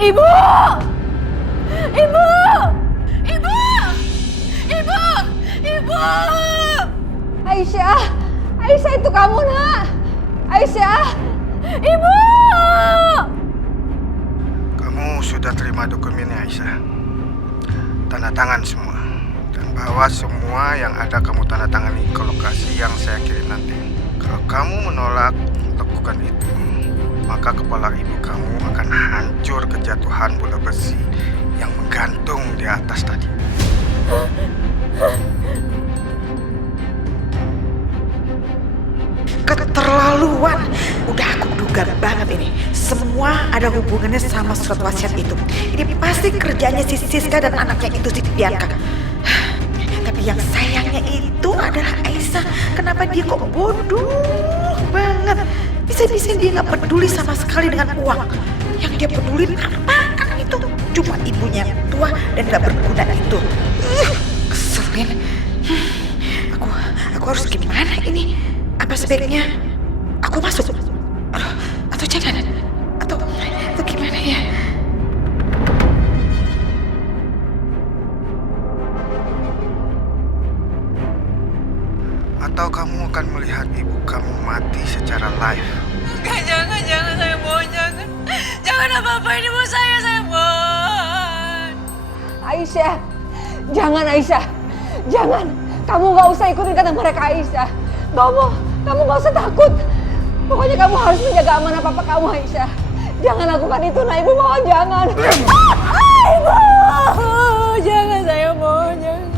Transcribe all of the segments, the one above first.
Ibu! Ibu! Ibu! Ibu! Ibu! Aisyah! Aisyah, itu kamu, Nak! Aisyah! Ibu! Kamu sudah terima dokumennya, Aisyah. Tanda tangan semua. Dan bawa semua yang ada kamu tanda tangani ke lokasi yang saya kirim nanti. Kalau kamu menolak lakukan itu, maka kepala ibu kamu akan hancur kejatuhan bola besi yang menggantung di atas tadi. Keterlaluan. Udah aku duga banget ini. Semua ada hubungannya sama surat wasiat itu. Ini pasti kerjanya si Siska dan anaknya itu si Bianca. Tapi yang sayangnya itu adalah Aisyah. Kenapa dia kok bodoh banget? Bisa-bisa dia gak peduli sama sekali dengan uang. Yang dia peduli apaan itu? Cuma ibunya yang tua dan gak berguna itu. Keselin. Aku harus gimana ini? Apa sebaiknya aku masuk? Atau jangan? Atau gimana ya? Atau kamu akan melihat ibu kamu mati secara live. Jangan, saya mohon, jangan. Jangan apa-apain ibu saya mohon. Aisyah! Jangan, Aisyah! Jangan! Kamu gak usah ikutin kata mereka, Aisyah. Kamu gak usah takut. Pokoknya kamu harus menjaga amanah papa kamu, Aisyah. Jangan lakukan itu, Nak. Ibu mohon, jangan. Ibu! Jangan, saya mohon, jangan.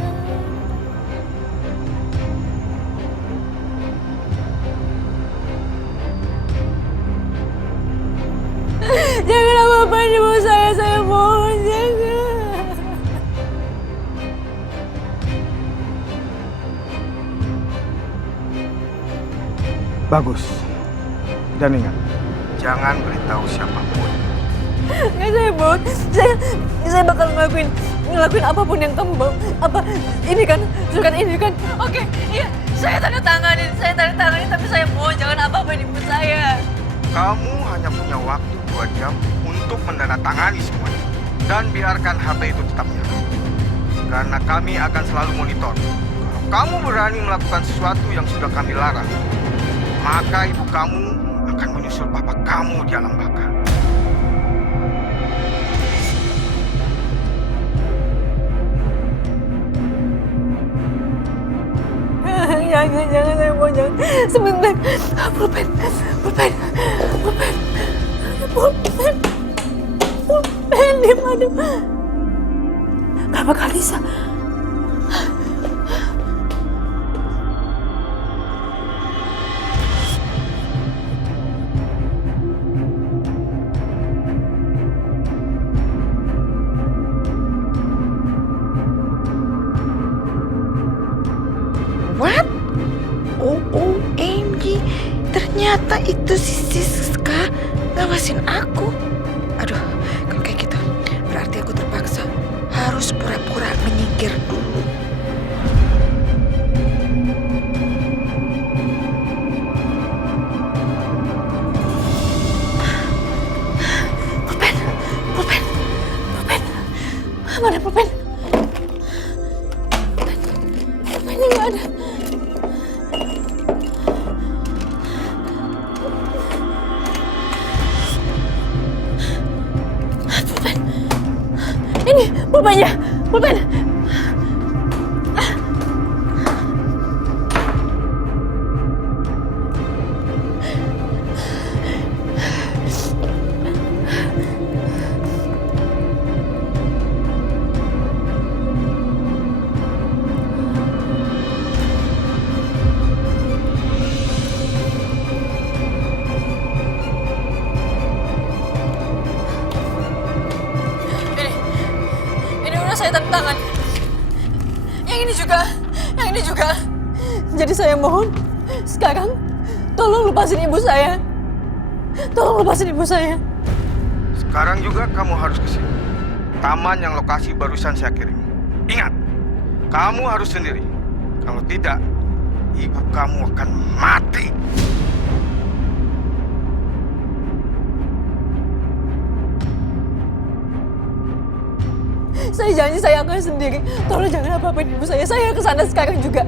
Jangan apa-apain ibu saya mohon, jangan. Bagus. Dan ingat, jangan beritahu siapapun. Nggak, saya mohon. Saya bakal ngelakuin apapun yang kamu mau. Apa ini kan surat ini kan? Oke, iya. Saya tanda tanganin, tapi saya mohon jangan apa-apain ibu saya. Kamu hanya punya waktu 2 jam untuk menandatangani semuanya. Dan biarkan HP itu tetap nyala. Karena kami akan selalu monitor. Kalau kamu berani melakukan sesuatu yang sudah kami larang, maka ibu kamu akan menyusul papa kamu di alam baka. Jangan, saya mohon, jangan. Sebentar. Pulpen di mana? Berapa kali sih? What? OMG, ternyata itu si Siska ngawasin aku. Aduh, kalau kayak gitu berarti aku terpaksa harus pura-pura menyingkir dulu. Pulpen. Mana pulpen? Pulpennya nggak ada. Ini pulpennya, pulpen. Saya tanda tangan. Yang ini juga. Jadi saya mohon, sekarang tolong lepasin ibu saya. Sekarang juga kamu harus ke sini. Taman yang lokasi barusan saya kirim. Ingat, kamu harus sendiri. Kalau tidak, ibu kamu akan mati. janji saya akan sendiri. Tolong jangan apa-apain ibu saya kesana sekarang juga.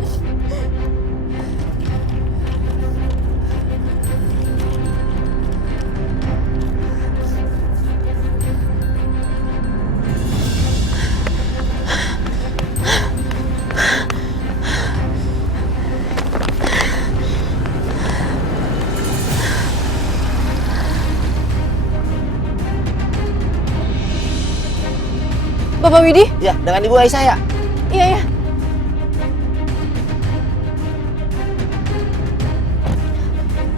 Bapak Widi? Ya, dengan Ibu Aisyah ya? Iya, ya.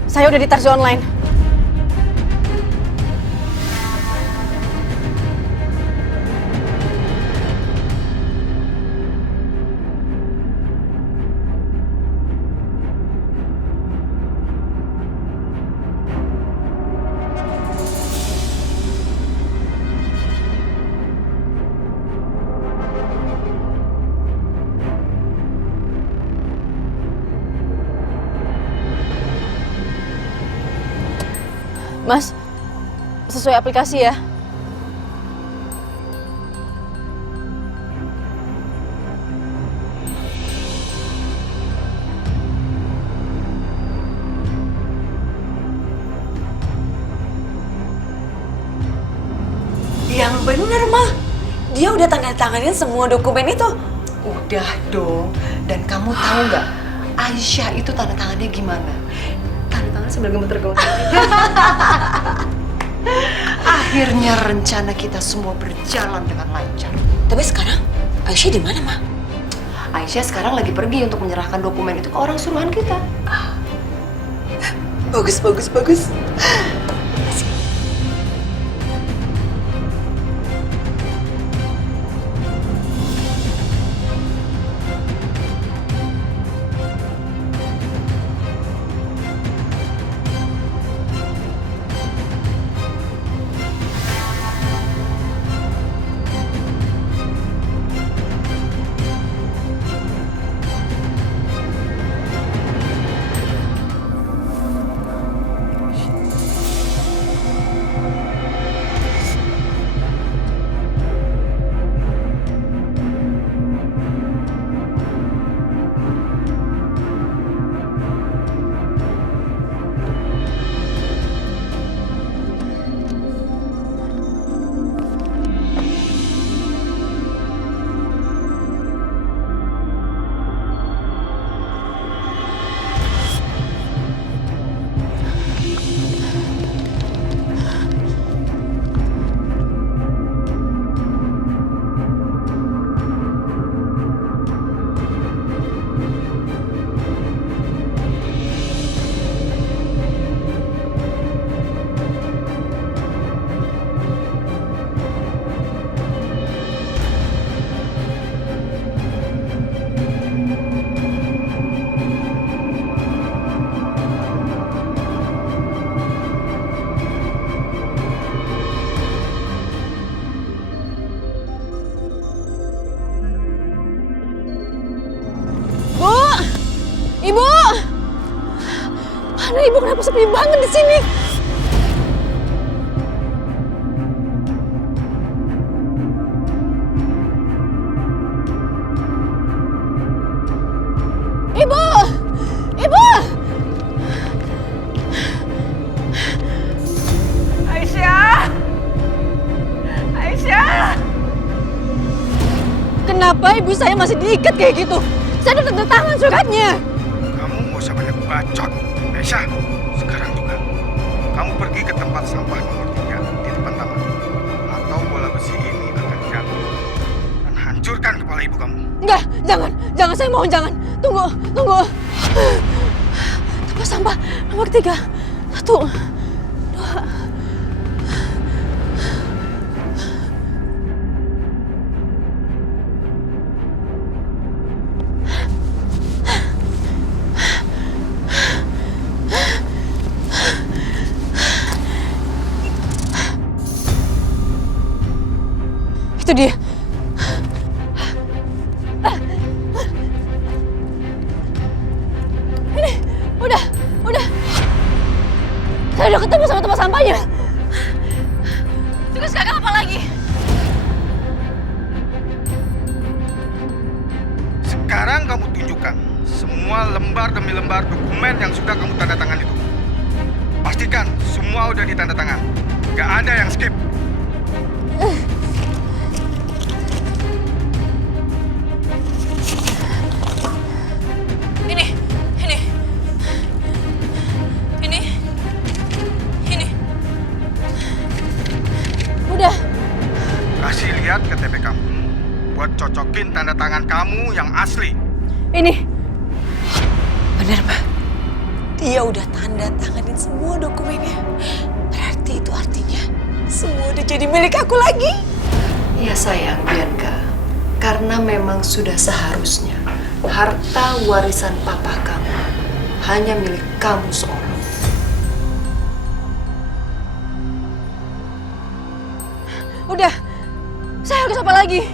Saya udah di taksi online. Mas, sesuai aplikasi ya. Yang bener, mah. Dia udah tanda tanganin semua dokumen itu. Udah dong. Dan kamu tahu nggak, Aisyah itu tanda tangannya gimana? Tanda tangan sambil gemeter-gemeter. Akhirnya rencana kita semua berjalan dengan lancar. Tapi sekarang Aisyah di mana, Ma? Aisyah sekarang lagi pergi untuk menyerahkan dokumen itu ke orang suruhan kita. Bagus, bagus, bagus. Ibu! Mana Ibu, kenapa sepi banget di sini? Ibu! Ibu! Aisyah! Aisyah! Kenapa ibu saya masih diikat kayak gitu? Saya udah tanda tangan suratnya. Kamu nggak usah banyak bacot, Aisyah. Sekarang juga, kamu pergi ke tempat sampah nomor 3 di depan taman. Atau bola besi ini akan jatuh dan hancurkan kepala ibu kamu. Enggak, jangan, saya mohon jangan. Tunggu. Tempat sampah nomor 3. 1, 2. Itu dia. Ini, udah. Saya udah ketemu sama tempat sampahnya. Terus sekarang apa lagi? Sekarang kamu tunjukkan semua lembar demi lembar dokumen yang sudah kamu tanda tangan itu. Pastikan semua udah ditanda tangan. Gak ada yang skip. Ini. Udah. Kasih lihat KTP kamu. Buat cocokin tanda tangan kamu yang asli. Ini. Bener, Pak. Dia udah tanda tanganin semua dokumennya. Berarti itu artinya semua udah jadi milik aku lagi. Ya sayang, Bianca. Karena memang sudah seharusnya harta warisan papa kamu hanya milik kamu seorang. Udah. Saya harus apa lagi?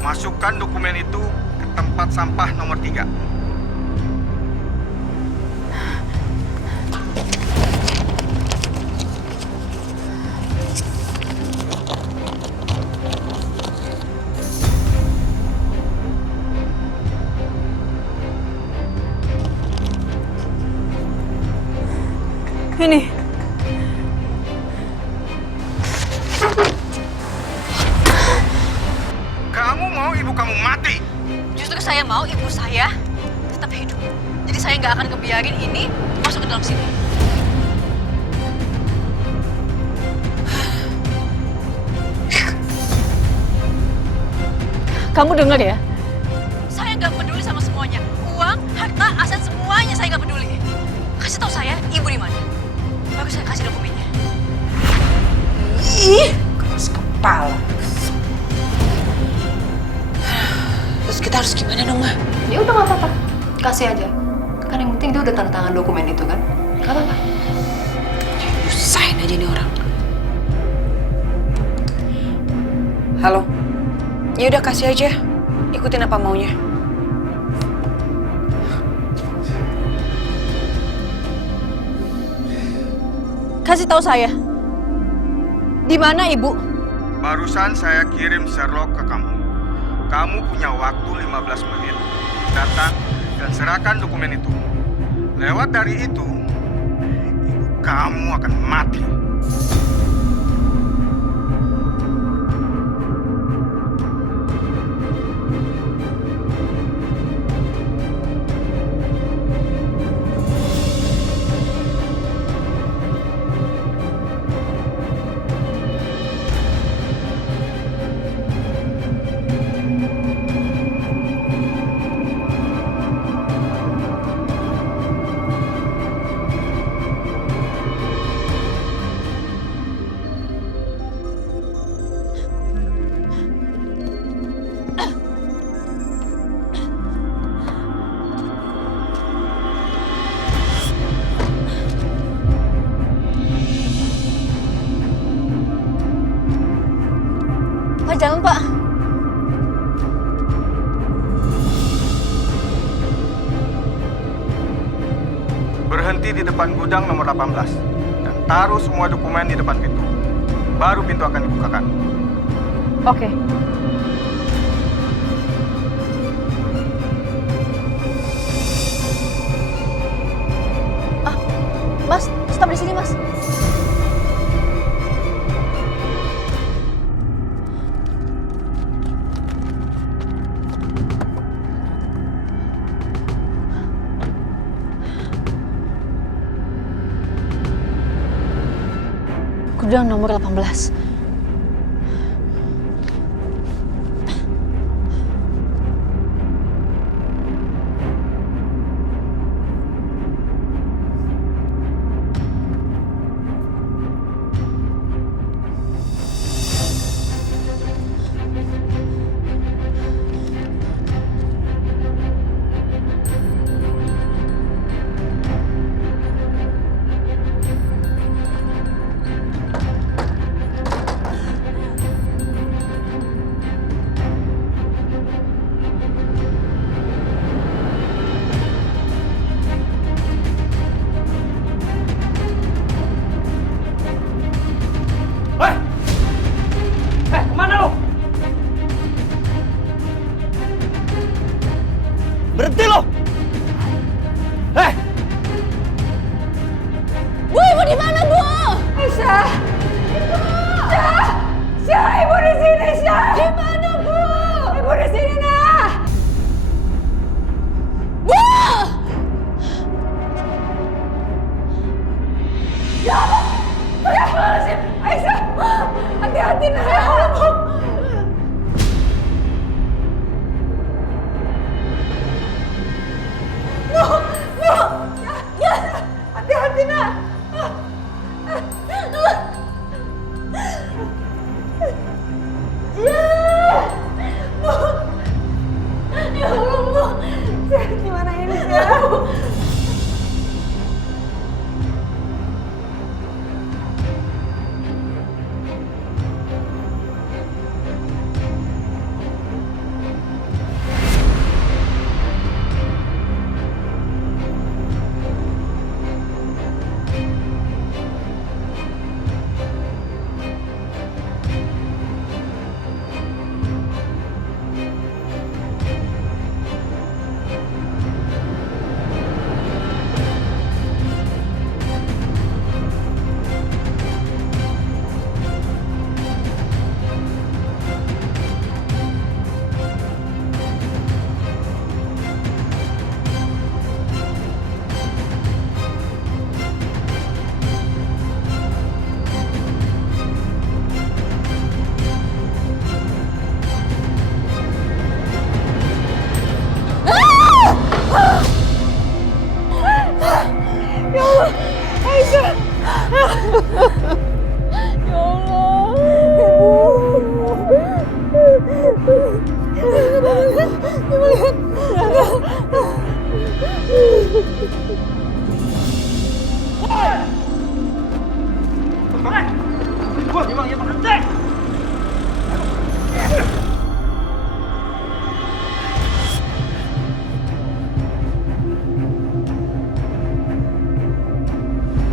Masukkan dokumen itu ke tempat sampah nomor 3. Ini. Kamu mau ibu kamu mati? Justru saya mau ibu saya tetap hidup. Jadi saya nggak akan kebiarin ini masuk ke dalam sini. Kamu dengar ya? Saya nggak peduli sama semuanya. Uang, harta, aset, semuanya saya nggak peduli. Kasih tahu saya ibu di mana. Baru saya kasih dokumennya. Ih, keras kepala. Terus kita harus gimana dong, Ma? Ya udah nggak apa-apa, kasih aja. Kan yang penting dia udah tanda tangan dokumen itu kan, nggak apa-apa. Usahain aja nih orang. Halo, ya udah kasih aja. Ikutin apa maunya. Kasih tahu saya. Di mana ibu? Barusan saya kirim Sherlock ke kamu. Kamu punya waktu 15 menit. Datang dan serahkan dokumen itu. Lewat dari itu, ibu kamu akan mati. Pak, jangan Pak. Berhenti di depan gudang nomor 18 dan taruh semua dokumen di depan pintu. Baru pintu akan dibukakan. Oke. Mas, stop di sini, Mas. Gudang nomor 18. Aisyah, hati-hati nak. Ya Allah. Hati-hati nak. Ya Allah, gimana ini ya?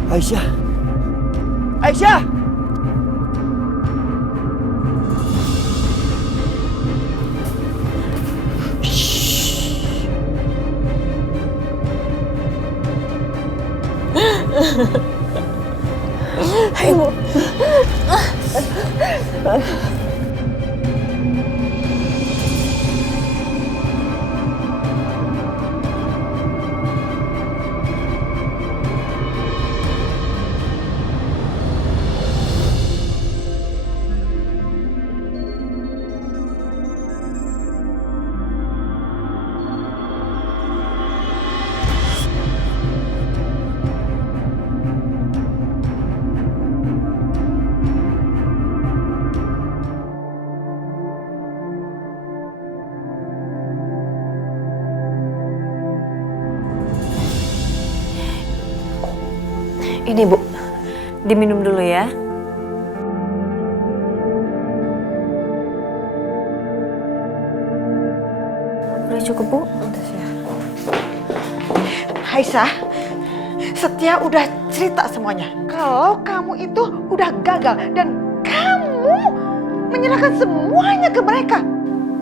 Aisyah! Aisyah! Ayo. Ini Bu, diminum dulu ya. Udah cukup Bu? Udah ya. Aisyah, Setia udah cerita semuanya. Kalau kamu itu udah gagal dan kamu menyerahkan semuanya ke mereka.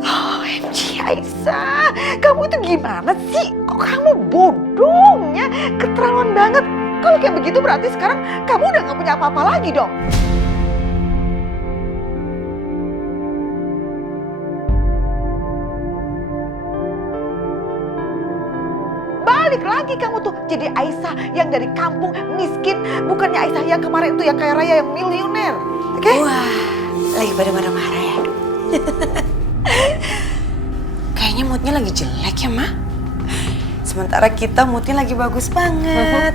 OMG Aisyah, kamu itu gimana sih? Kok kamu bodohnya, keterlaluan banget. Kalau kayak begitu berarti sekarang kamu udah gak punya apa-apa lagi dong. Balik lagi kamu tuh jadi Aisyah yang dari kampung miskin, bukannya Aisyah yang kemarin itu yang kaya raya yang miliuner. Oke? Wah, lagi pada marah-marah ya? Kayaknya moodnya lagi jelek ya, Ma? Sementara kita moodnya lagi bagus banget.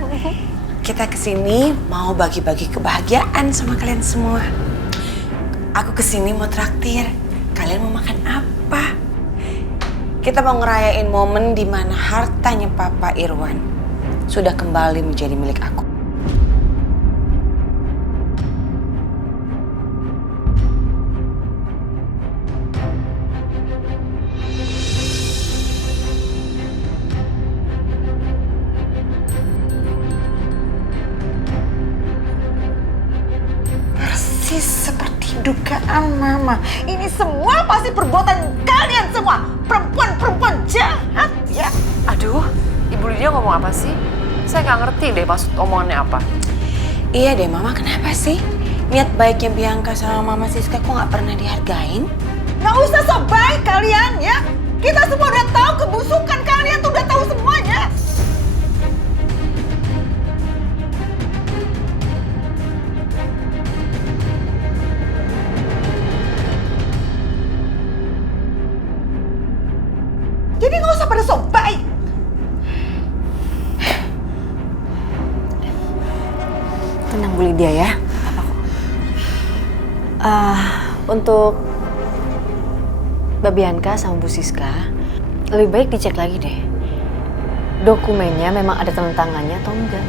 Kita kesini mau bagi-bagi kebahagiaan sama kalian semua. Aku kesini mau traktir. Kalian mau makan apa? Kita mau ngerayain momen di mana hartanya Papa Irwan sudah kembali menjadi milik aku. Seperti dugaan Mama. Ini semua pasti perbuatan kalian semua. Perempuan-perempuan jahat ya. Aduh, Ibu Lydia ngomong apa sih? Saya nggak ngerti deh maksud omongannya apa. Iya deh Mama, kenapa sih? Niat baiknya Bianca sama Mama Siska kok nggak pernah dihargain? Nggak usah so baik kalian ya. Kita semua udah tahu kebusukan kalian tuh udah tahu semuanya. Tenang Bu Lydia ya. Apa kok? Untuk Mbak Bianca sama Bu Siska, lebih baik dicek lagi deh. Dokumennya memang ada tanda tangannya atau enggak.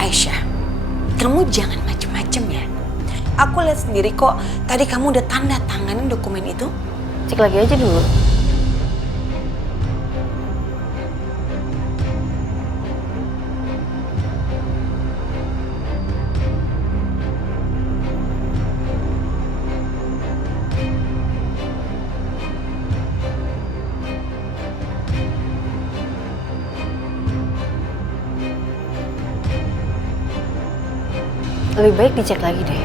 Aisyah, kamu jangan macem-macem ya. Aku lihat sendiri kok, tadi kamu udah tanda tanganin dokumen itu. Cek lagi aja dulu. Lebih baik dicek lagi deh.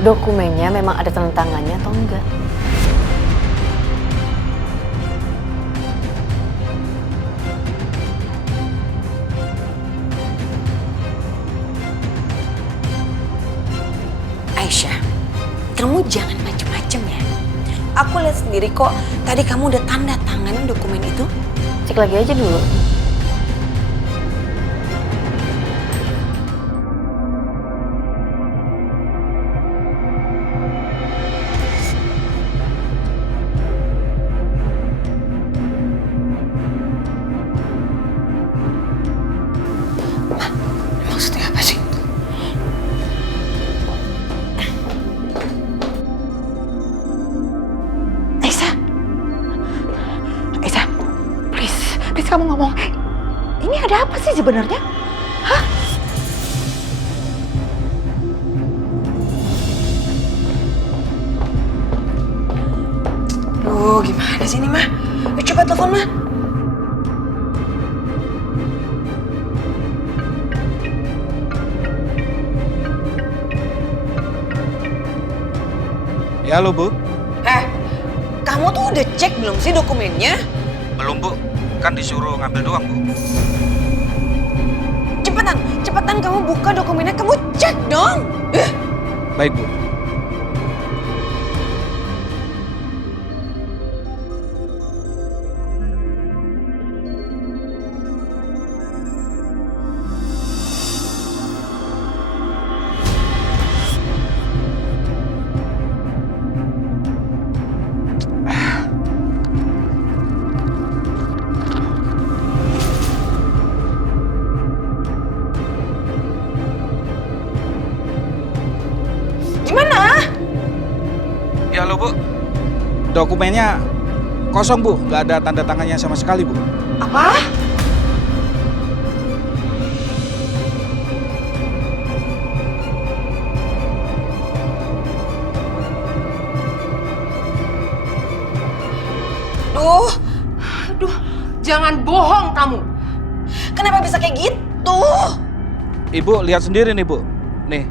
Dokumennya memang ada tanda tangannya atau enggak. Aisyah, kamu jangan macem-macem ya. Aku lihat sendiri kok, tadi kamu udah tanda tanganin dokumen itu. Cek lagi aja dulu. Maksudnya apa sih? Aisyah, please kamu ngomong. Ini ada apa sih sebenarnya? Hah? Duh, gimana sih ini, Mah? Yuk coba telepon, Mah. Ya halo Bu. Kamu tuh udah cek belum sih dokumennya? Belum Bu, kan disuruh ngambil doang Bu. Cepetan kamu buka dokumennya, kamu cek dong. Baik Bu. Gimana? Ya halo Bu. Dokumennya kosong Bu, nggak ada tanda tangannya sama sekali Bu. Apa? Aduh, jangan bohong kamu. Kenapa bisa kayak gitu? Ibu lihat sendiri nih Bu. Nih.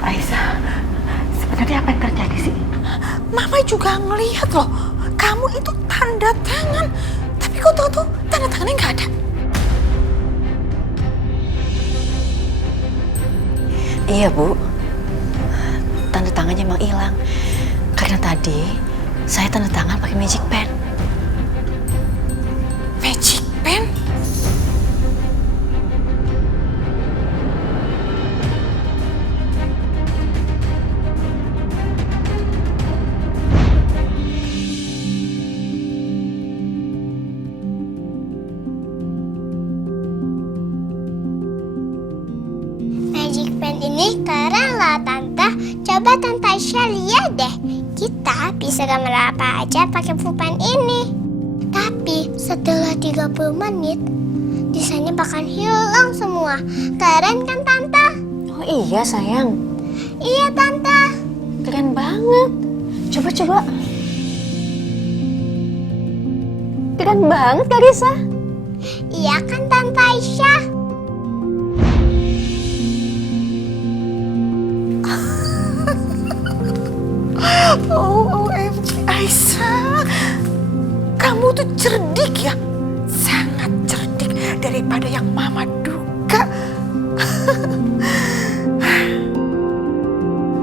Aisyah, sebenarnya apa yang terjadi sih? Mama juga ngelihat loh, kamu itu tanda tangan. Tapi kok tahu tanda tangannya nggak ada? Iya Bu, tanda tangannya emang hilang. Karena tadi saya tanda tangan pakai magic pen. Magic pen? Magic pen ini keren lah Tante. Coba Tante Aisyah lihat deh. Kita bisa gambar apa aja pakai pulpen ini. Tapi setelah 30 menit, desainnya bakal hilang semua. Keren kan Tante? Oh iya sayang, Iya Tante. keren banget. Coba. Keren banget Karissa. Iya kan Tante Aisyah? Oh, OMG, Aisyah. Kamu tuh cerdik ya. Sangat cerdik daripada yang Mama duga.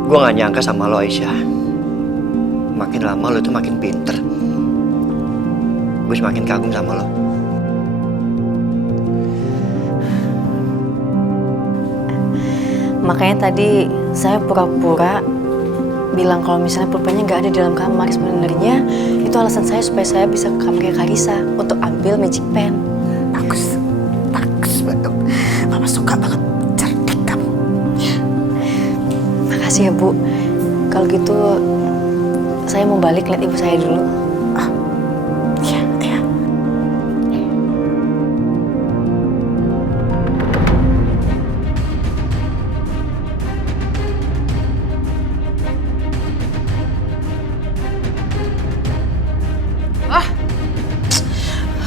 Gue gak nyangka sama lo, Aisyah. Makin lama lo tuh makin pinter. Gue semakin kagum sama lo. Makanya tadi saya pura-pura bilang kalau misalnya pulpennya nggak ada di dalam kamar. Sebenarnya itu alasan saya supaya saya bisa ke kamarnya Karissa untuk ambil magic pen. Bagus, bagus banget. Mama suka banget, cerdik kamu. Makasih ya Bu. Kalau gitu saya mau balik lihat ibu saya dulu. Iya, iya.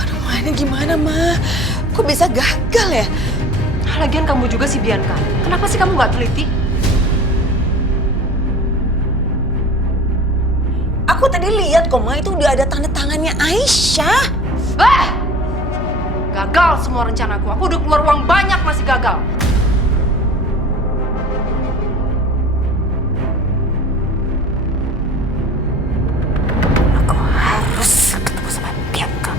Aduh, ini gimana, Ma? Kok bisa gagal ya? Lagian kamu juga sih, Bianca. Kenapa sih kamu nggak teliti? Aku tadi lihat kok, Ma, itu udah ada tanda tangannya Aisyah. Gagal semua rencanaku. Aku udah keluar uang banyak masih gagal. Aku harus ketemu sama Bianca.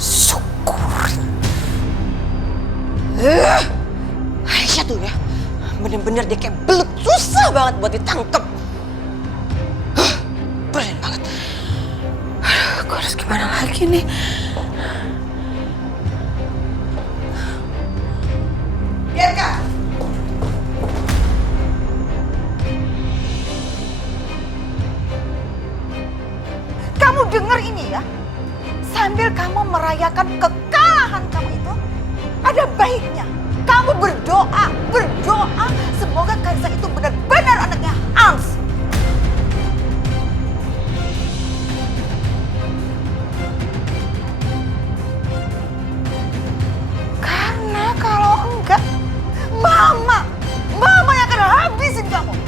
Syukurin. Aisyah tuh ya, bener-bener dia kayak belut, susah banget buat ditangkep. Belen banget. Gue harus gimana lagi nih? Bianca. Kamu dengar ini ya? Sambil kamu merayakan kekalahan kamu itu, ada baiknya kamu berdoa semoga Karissa itu benar-benar anaknya Hans. Karena kalau enggak, Mama yang akan habisin kamu.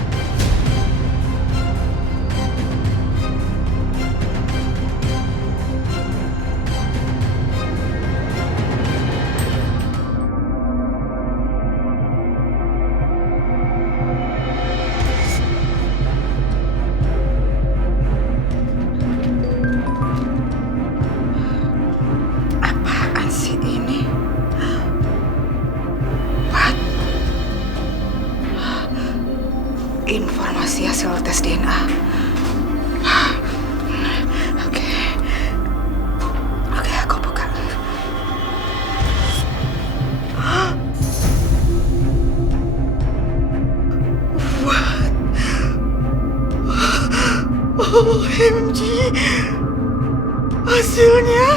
Apaan sih ini? What? Informasi hasil tes DNA. Oke, aku buka. What? OMG. Hasilnya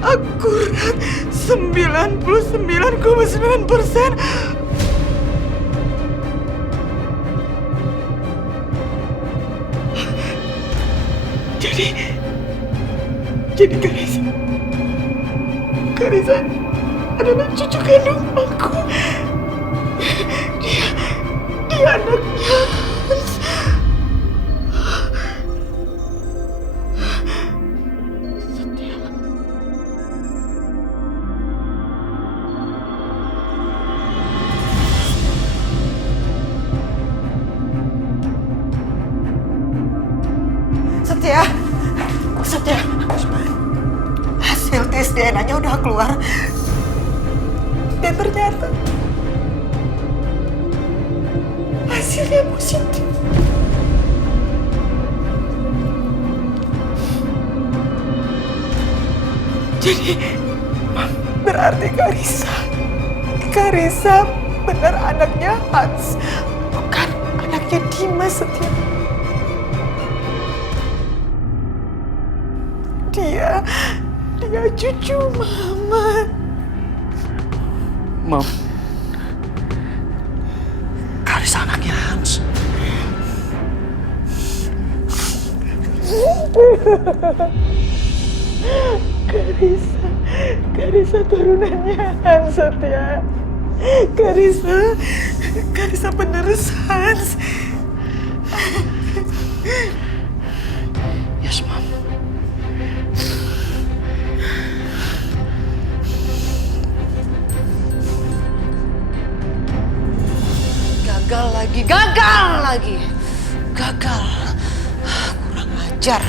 akurat 99,9%. Jadi Karissa adalah cucu kandung aku. Dia anaknya Hans. Setia. Hasil tes DNA-nya udah keluar. Dan ternyata hasilnya positif. Jadi berarti Karissa benar anaknya Hans, bukan anaknya Dimas, Setia. Dia cucu Mama. Mam. Karissa anaknya Hans. Karissa Karissa turunannya Hansot ya. Karissa penerus Hans. Yes, Mom. Gagal lagi. Gagal. Kurang ajar.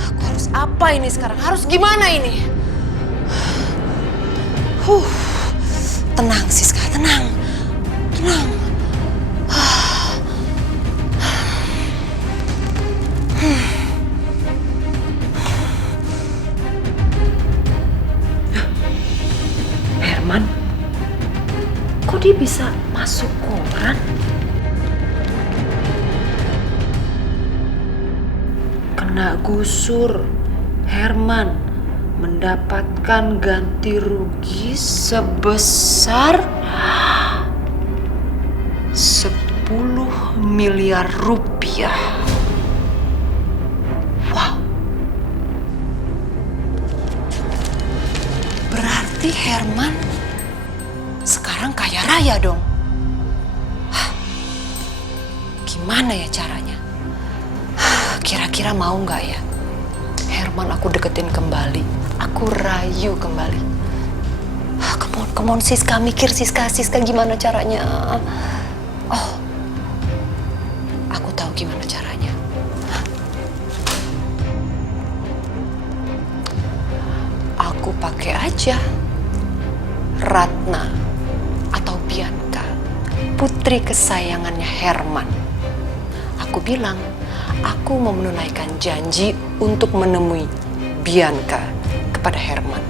Aku harus apa ini sekarang? Harus gimana ini? Tenang, Siska, tenang. Tenang. Herman, kok dia bisa masuk koran? Kena gusur, Herman mendapatkan ganti rugi sebesar 10 miliar rupiah. Wow. Berarti Herman sekarang kaya raya dong. Gimana ya caranya? Kira-kira mau nggak ya Herman aku deketin kembali, aku rayu kembali. Come on Siska, mikir Siska gimana caranya? Oh, aku tahu gimana caranya. Aku pakai aja Ratna atau Bianca, putri kesayangannya Herman. Aku bilang, aku mau menunaikan janji untuk menemui Bianca kepada Herman.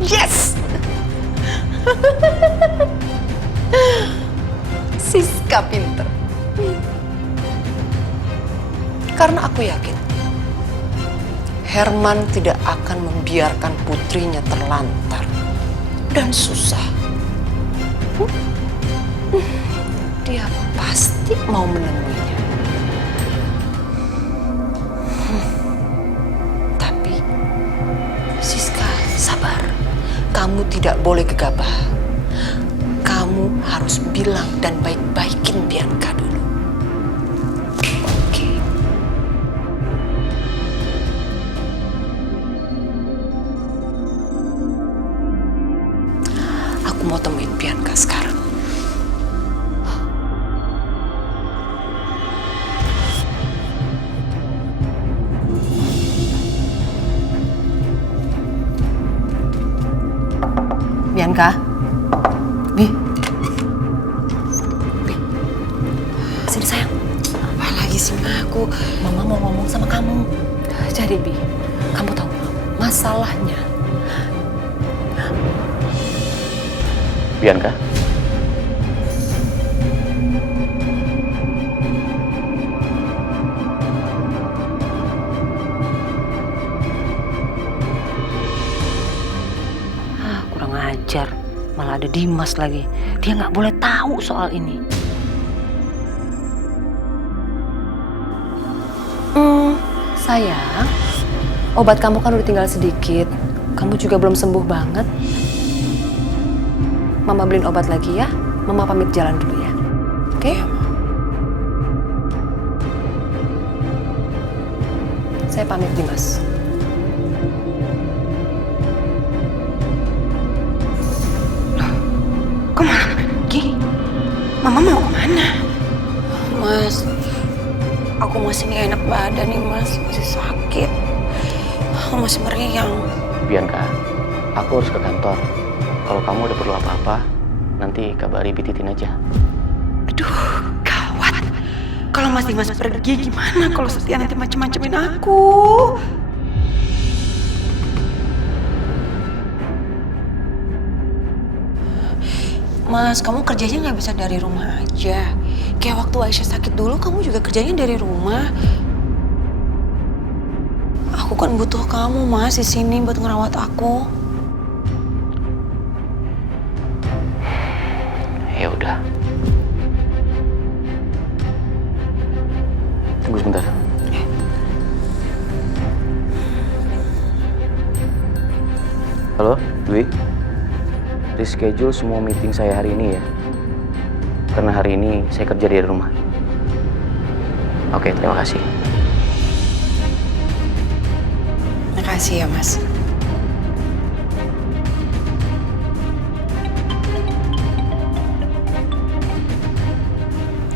Yes! Siska pinter. Karena aku yakin Herman tidak akan membiarkan putrinya terlantar dan susah. Dia pasti mau menemuinya. Tapi, Siska, sabar. Kamu tidak boleh gegabah. Kamu harus bilang dan baik-baikin Bianca dulu. Oke. Aku mau temuin Bianca sekarang. Bianca, Bi, sini sayang. Apa lagi sih Ma? Mama mau ngomong sama kamu. Jadi Bi, kamu tahu masalahnya. Bianca? Kurang ajar, malah ada Dimas lagi. Dia nggak boleh tahu soal ini. Sayang, obat kamu kan udah tinggal sedikit. Kamu juga belum sembuh banget. Mama beliin obat lagi ya. Mama pamit jalan dulu ya. Oke? Saya pamit Dimas. Kemana pergi? Mama mau kemana? Mas, aku masih nggak enak badan nih Mas. Masih sakit. Aku masih meriang. Bianca, aku harus ke kantor. Kalau kamu ada perlu apa-apa, nanti kabari Bititin aja. Aduh, gawat. Kalau Mas Dimas pergi gimana kalau Setia nanti macem-macemin aku? Mas, kamu kerjanya nggak bisa dari rumah aja. Kayak waktu Aisyah sakit dulu, kamu juga kerjanya dari rumah. Aku kan butuh kamu, Mas, di sini buat ngerawat aku. Ya udah. Halo, Dwi. Reschedule semua meeting saya hari ini ya. Karena hari ini saya kerja di rumah. Oke, terima kasih. Makasih ya, Mas.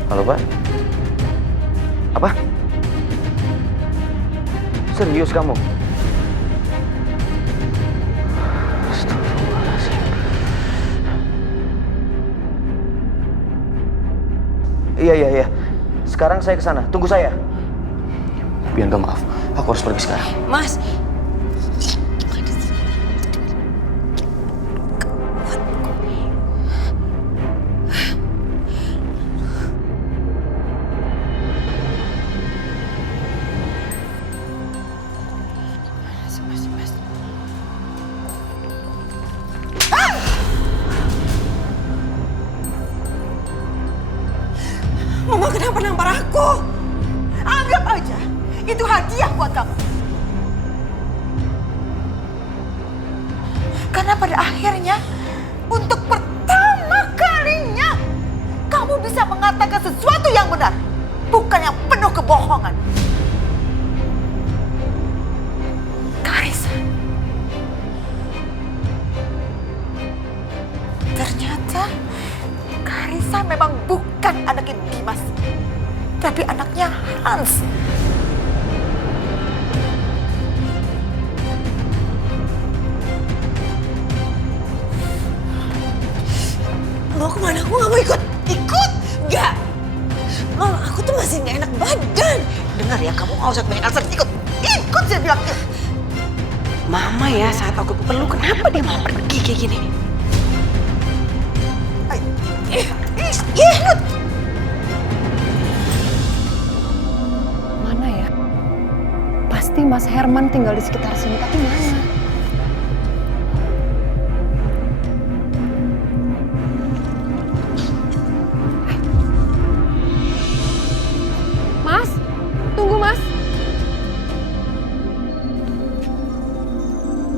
Halo, Pak. Apa? Serius kamu? Astagfirullahaladzim. Iya. Sekarang saya ke sana. Tunggu saya. Bianca, maaf. Aku harus pergi sekarang. Mas. Mama kenapa nampar aku? Anggap aja itu hadiah buat kamu. Karena pada akhirnya, untuk pertama kalinya, kamu bisa mengatakan sesuatu yang benar, bukan yang penuh kebohongan. Karissa. Ternyata Karissa memang bukan anaknya Dimas, tapi anaknya Hans. Mau kemana? Aku gak mau ikut. Ikut? Gak. Mama, aku tuh masih gak enak badan. Dengar ya, kamu gak usah banyak alasan. Ikut, ikut saya bilang. Mama ya, saat aku perlu, kenapa dia malah pergi kayak gini? Mana ya? Pasti Mas Herman tinggal di sekitar sini, tapi mana? Mas, tunggu Mas.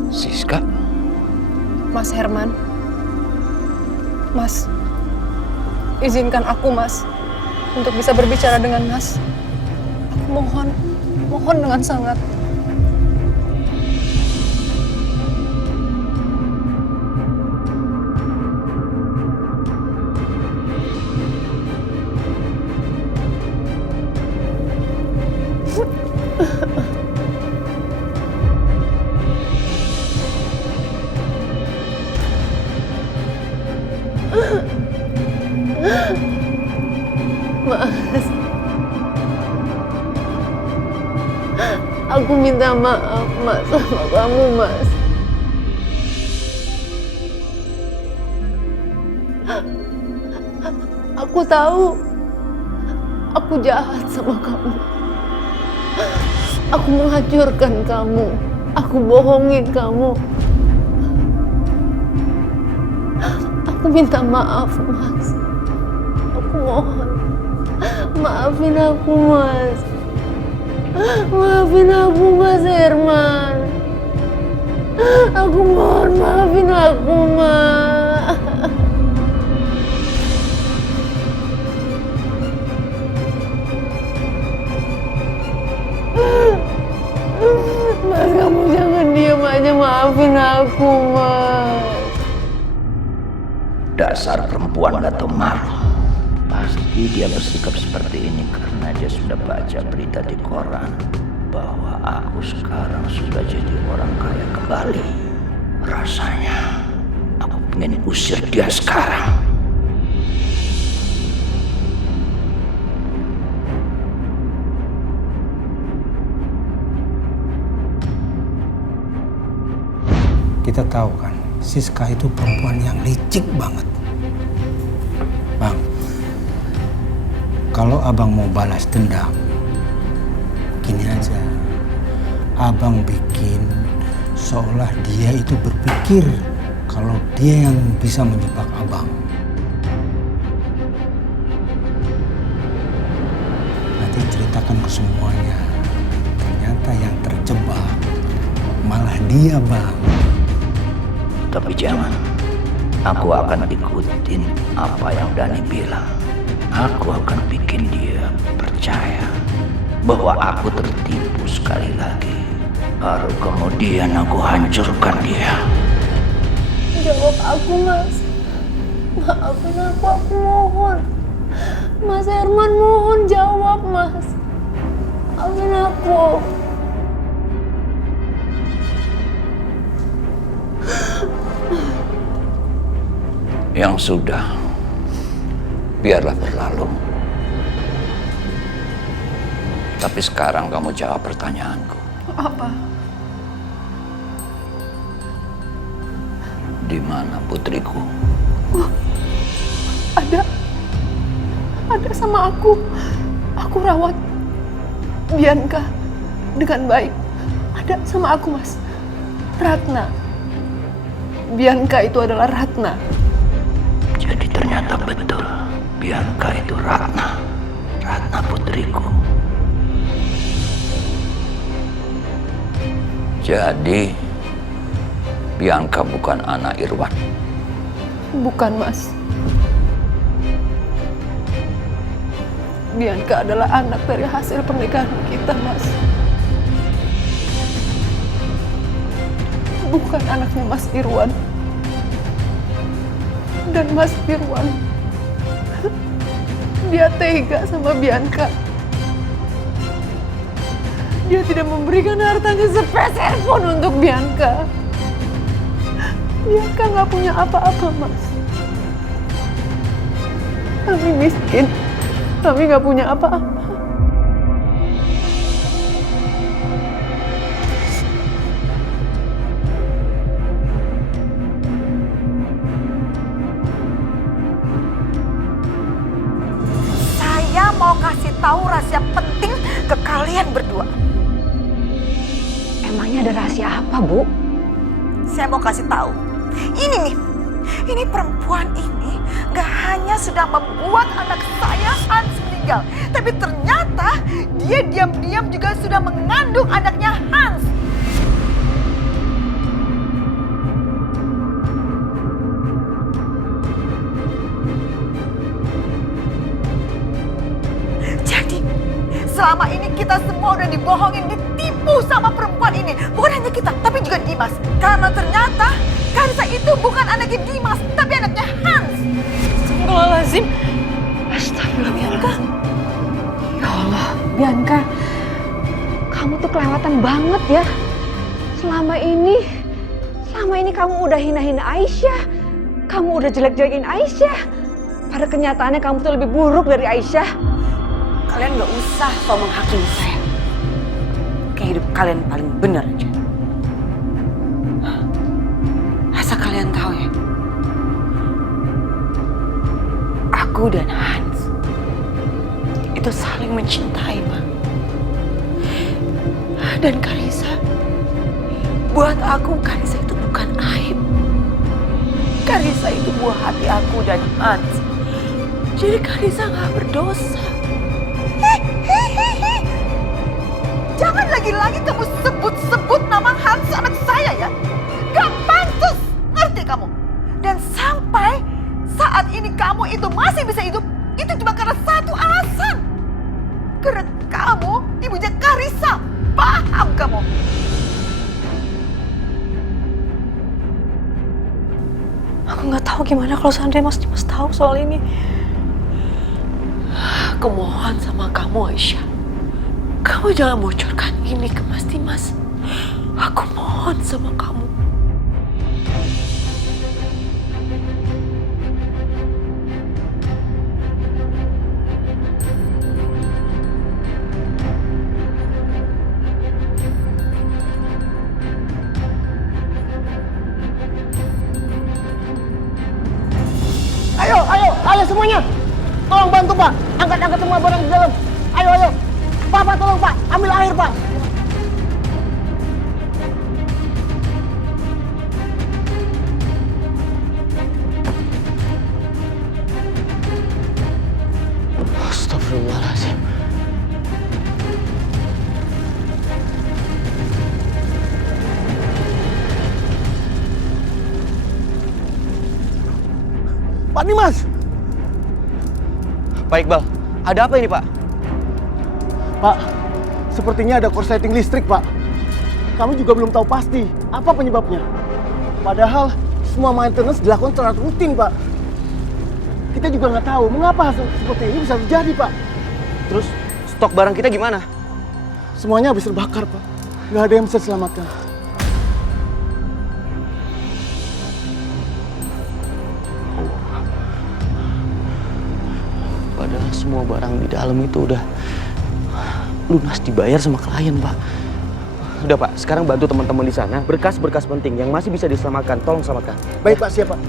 Siska? Mas Herman. Mas, izinkan aku, Mas, untuk bisa berbicara dengan Mas. Aku mohon dengan sangat. Mas, aku minta maaf Mas sama kamu Mas. Aku tahu aku jahat sama kamu. Aku menghancurkan kamu. Aku bohongin kamu. Aku minta maaf Mas. Aku mohon. Maafin aku, Mas. Maafin aku, Mas Herman. Aku mohon maafin aku, Mas. Mas, kamu jangan diam aja, maafin aku, Mas. Dasar perempuan gak tahu malu. Pasti dia bersikap seperti ini karena dia sudah baca berita di koran bahwa aku sekarang sudah jadi orang kaya kembali. Rasanya aku pengen usir dia sekarang. Kita tahu kan, Siska itu perempuan yang licik banget. Bang, kalau abang mau balas dendam, gini aja. Abang bikin seolah dia itu berpikir kalau dia yang bisa menjebak abang. Nanti ceritakan ke semuanya. Ternyata yang terjebak malah dia, Bang. Tapi jangan. Aku akan ikutin apa yang Dani bilang. Aku akan bikin dia percaya bahwa aku tertipu sekali lagi. Baru kemudian aku hancurkan dia. Jawab aku, Mas. Maafin aku mohon. Mas Herman, mohon jawab, Mas. Maafin aku. Yang sudah, biarlah berlalu. Tapi sekarang kamu jawab pertanyaanku. Apa? Di mana putriku? Ada sama aku. Aku rawat Bianca dengan baik. Ada sama aku, Mas. Ratna. Bianca itu adalah Ratna. Jadi ternyata betul, Bianca itu Ratna. Ratna putriku. Jadi Bianca bukan anak Irwan. Bukan, Mas. Bianca adalah anak dari hasil pernikahan kita, Mas. Bukan anaknya Mas Irwan. Dan Mas Irwan, dia tega sama Bianca. Dia tidak memberikan hartanya sepeser pun untuk Bianca. Bianca nggak punya apa-apa, Mas. Kami miskin. Kami nggak punya apa-apa. Saya mau kasih tahu rahasia penting ke kalian berdua. Emangnya ada rahasia apa, Bu? Saya mau kasih tahu. Ini perempuan ini gak hanya sudah membuat anak saya Hans meninggal, tapi ternyata dia diam-diam juga sudah mengandung anaknya Hans. Jadi selama ini kita semua udah dibohongin, ditipu sama perempuan ini. Bukan hanya kita, tapi juga Dimas. Karena ternyata Karisa itu bukan anaknya Dimas, tapi anaknya Hans. Astagfirullahaladzim. Astagfirullahaladzim. Ya Allah, Bianca. Kamu tuh kelewatan banget ya. Selama ini kamu udah hina-hina Aisyah. Kamu udah jelek-jelekin Aisyah. Pada kenyataannya kamu tuh lebih buruk dari Aisyah. Kalian gak usah so menghakimi saya. Kayak hidup kalian paling benar aja. Asal kalian tahu ya, aku dan Hans itu saling mencintai, Ma. Dan Karisa, buat aku Karisa itu bukan aib. Karisa itu buah hati aku dan Hans. Jadi Karisa gak berdosa. Jangan lagi-lagi kamu sebut-sebut nama Hans anak saya ya. Gak pantas, ngerti kamu? Dan sampai saat ini kamu itu masih bisa hidup, itu cuma karena satu alasan. Karena kamu ibunya Karisa. Paham kamu? Aku nggak tahu gimana kalau seandainya Mas Dimas tahu soal ini. Aku mohon sama kamu, Aisyah. Kamu jangan bocorkan ini ke Mas Dimas. Aku mohon sama kamu. Ayo semuanya, tolong bantu Pak, angkat semua barang di dalam. Ayo, Pak tolong Pak, ambil air Pak. Astagfirullahaladzim. Nimas! Pak Iqbal, ada apa ini Pak? Pak, sepertinya ada korsleting listrik, Pak. Kami juga belum tahu pasti apa penyebabnya. Padahal semua maintenance dilakukan secara rutin, Pak. Kita juga nggak tahu mengapa hal seperti ini bisa terjadi, Pak. Terus stok barang kita gimana? Semuanya habis terbakar, Pak. Nggak ada yang bisa diselamatkan. Padahal semua barang di dalam itu udah lunas dibayar sama klien, Pak. Udah Pak, sekarang bantu teman-teman di sana, berkas-berkas penting yang masih bisa diselamatkan, tolong selamatkan. Baik, Pak, siap, Pak.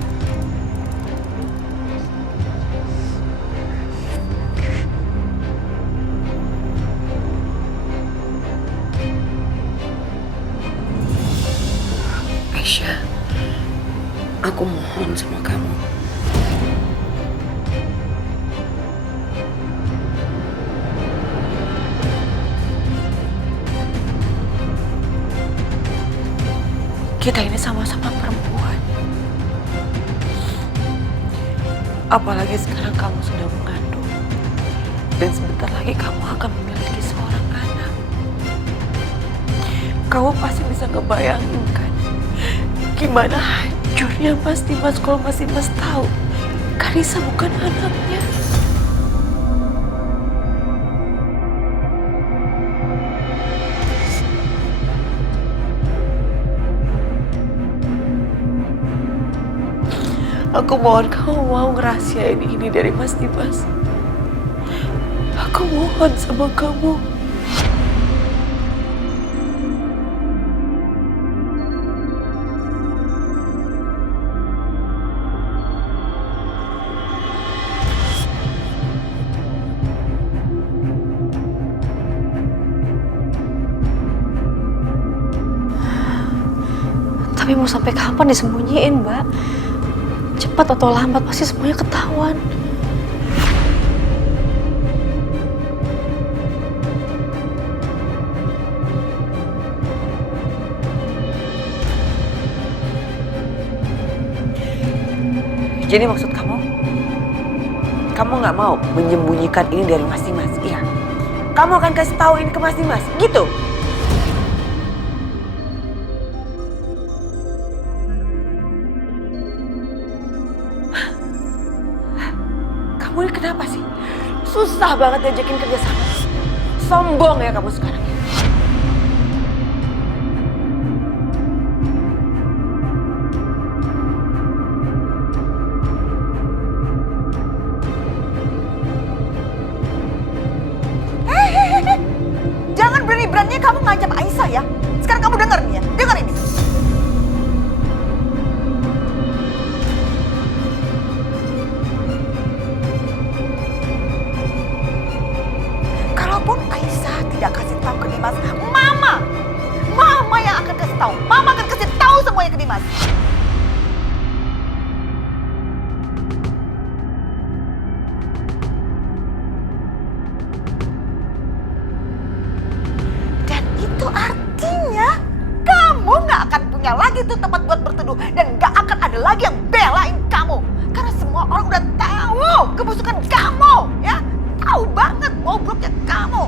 Aisyah, aku mohon sama kamu. Kita ini sama-sama perempuan. Apalagi sekarang kamu sudah mengandung. Dan sebentar lagi kamu akan memiliki seorang anak. Kamu pasti bisa ngebayangin kan gimana hancurnya Mas Dimas kalau Mas Dimas tahu Karissa bukan anaknya. Aku mohon kamu mau ngerahasiain ini dari Mas Dimas. Aku mohon sama kamu. Tapi mau sampai kapan disembunyiin, Mbak? Cepat atau lambat pasti semuanya ketahuan. Jadi maksud kamu nggak mau menyembunyikan ini dari Mas Dimas, iya? Kamu akan kasih tahu ini ke Mas Dimas, gitu? Kamu ini kenapa sih? Susah banget diajakin kerja sama. Sombong ya kamu sekarang. Jangan berani-beraninya kamu ngancam Aisyah ya. Sekarang kamu dengar nih ya, dengar ini. Kalaupun Aisyah tidak kasih tahu ke Dimas, Mama yang akan kasih tahu. Mama akan kasih tahu semuanya ke Dimas. Dan itu artinya kamu nggak akan punya lagi tuh tempat buat berteduh dan nggak akan ada lagi yang belain kamu. Karena semua orang udah tahu kebusukan kamu, ya. Tahu banget bobroknya kamu.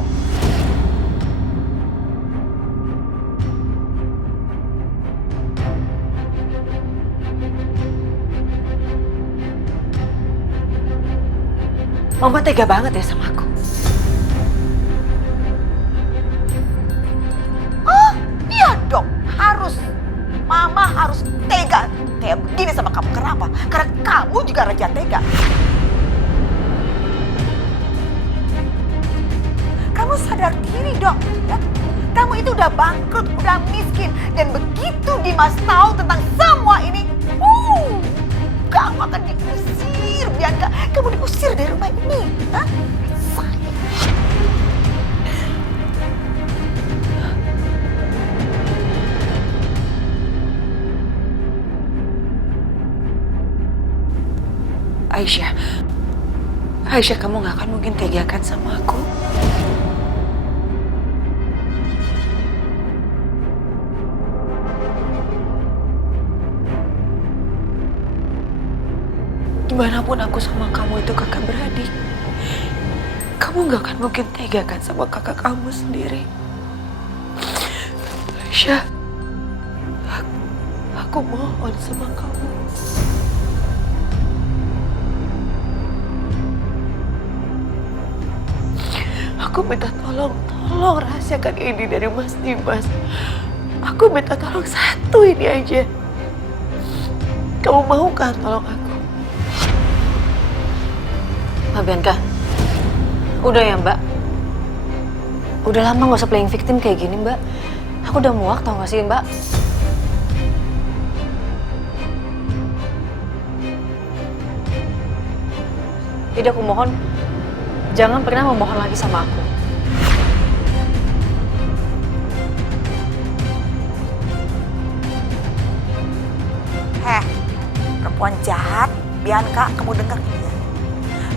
Mama tega banget ya sama aku. Oh, iya dong, harus. Mama harus tega kayak begini sama kamu. Kenapa? Karena kamu juga raja tega. Kamu sadar diri dong, ya? Kamu itu udah bangkrut, udah miskin. Dan begitu Dimas tahu tentang semua ini, kamu akan diusir, Bianca. Kamu diusir dari rumah ini. Hah? Sayang. Aisyah, kamu gak akan mungkin tegakan sama aku. Dimanapun aku sama kamu itu kakak beradik, kamu gak akan mungkin tega kan sama kakak kamu sendiri. Aisyah, aku mohon sama kamu. Aku minta tolong rahasiakan ini dari Mas Dimas. Aku minta tolong satu ini aja. Kamu mau kan tolong aku? Mbak Bianca, udah ya Mbak. Udah lama gak usah playing victim kayak gini Mbak. Aku udah muak tau gak sih Mbak? Jadi aku mohon, jangan pernah memohon lagi sama aku. Heh, perempuan jahat, Bianca, kamu dengar ini ya.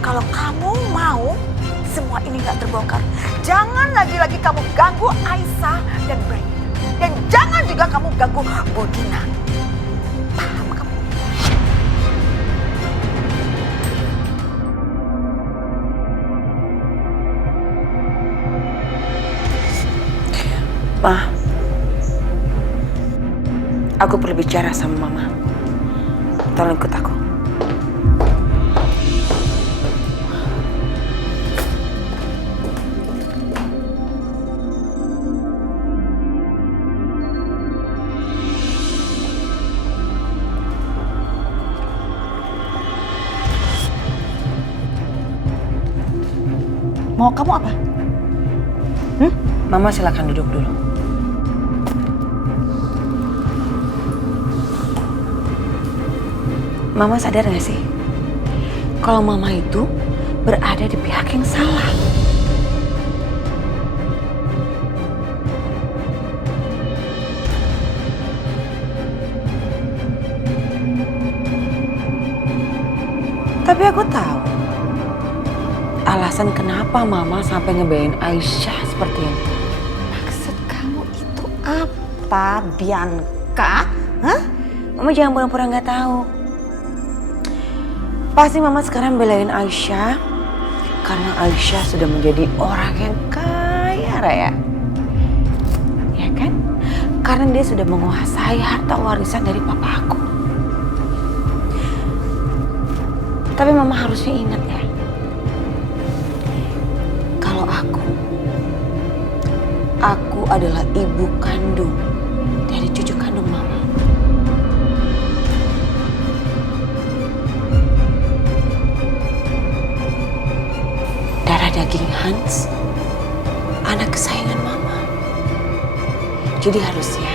Kalau kamu mau semua ini nggak terbongkar, jangan lagi-lagi kamu ganggu Aisyah dan Bray. Dan jangan juga kamu ganggu Budina. Paham kamu? Ma, aku perlu bicara sama Mama. Tolong ikut aku. Mau kamu apa? Mama silakan duduk dulu. Mama sadar gak sih? Kalau Mama itu berada di pihak yang salah. Tapi aku tahu alasan kenapa Mama sampai ngebayain Aisyah seperti ini. Maksud kamu itu apa, Bianca? Hah? Mama jangan pura-pura nggak tahu. Pasti Mama sekarang belain Aisyah karena Aisyah sudah menjadi orang yang kaya raya. Ya kan? Karena dia sudah menguasai harta warisan dari papa aku. Tapi Mama harusnya ingat ya. Kalau aku adalah ibu kandung dari cucu kandung Mama. Darah daging Hans, anak kesayangan Mama. Jadi harusnya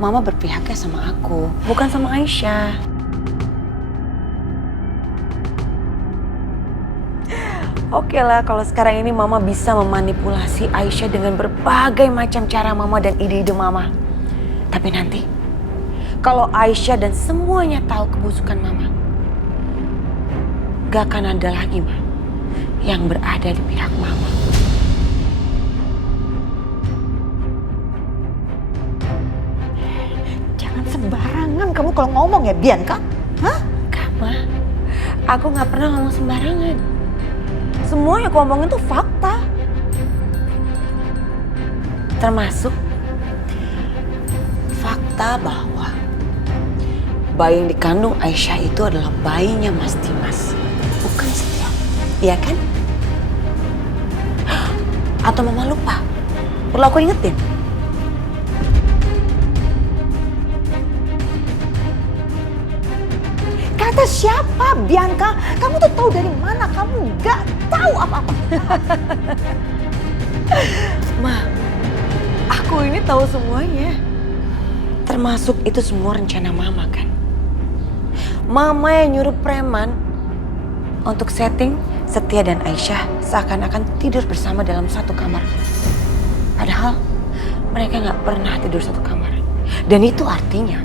Mama berpihaknya sama aku, bukan sama Aisyah. Oke lah, kalau sekarang ini Mama bisa memanipulasi Aisyah dengan berbagai macam cara Mama dan ide-ide Mama. Tapi nanti, kalau Aisyah dan semuanya tahu kebusukan Mama, gak akan ada lagi, Ma, yang berada di pihak Mama. Jangan sembarangan kamu kalau ngomong ya, Bianca. Hah? Gak, Ma. Aku gak pernah ngomong sembarangan. Semua yang aku omongin tuh fakta. Termasuk fakta bahwa bayi yang dikandung Aisyah itu adalah bayinya Mas Dimas, bukan Setia. Iya kan? Atau Mama lupa? Perlu aku ingetin? Kata siapa, Bianca? Kamu tuh tahu dari mana? Kamu nggak tahu apa-apa. Ma, aku ini tahu semuanya. Termasuk itu semua rencana Mama kan? Mama yang nyuruh preman untuk setting Setia dan Aisyah seakan-akan tidur bersama dalam satu kamar. Padahal mereka nggak pernah tidur satu kamar. Dan itu artinya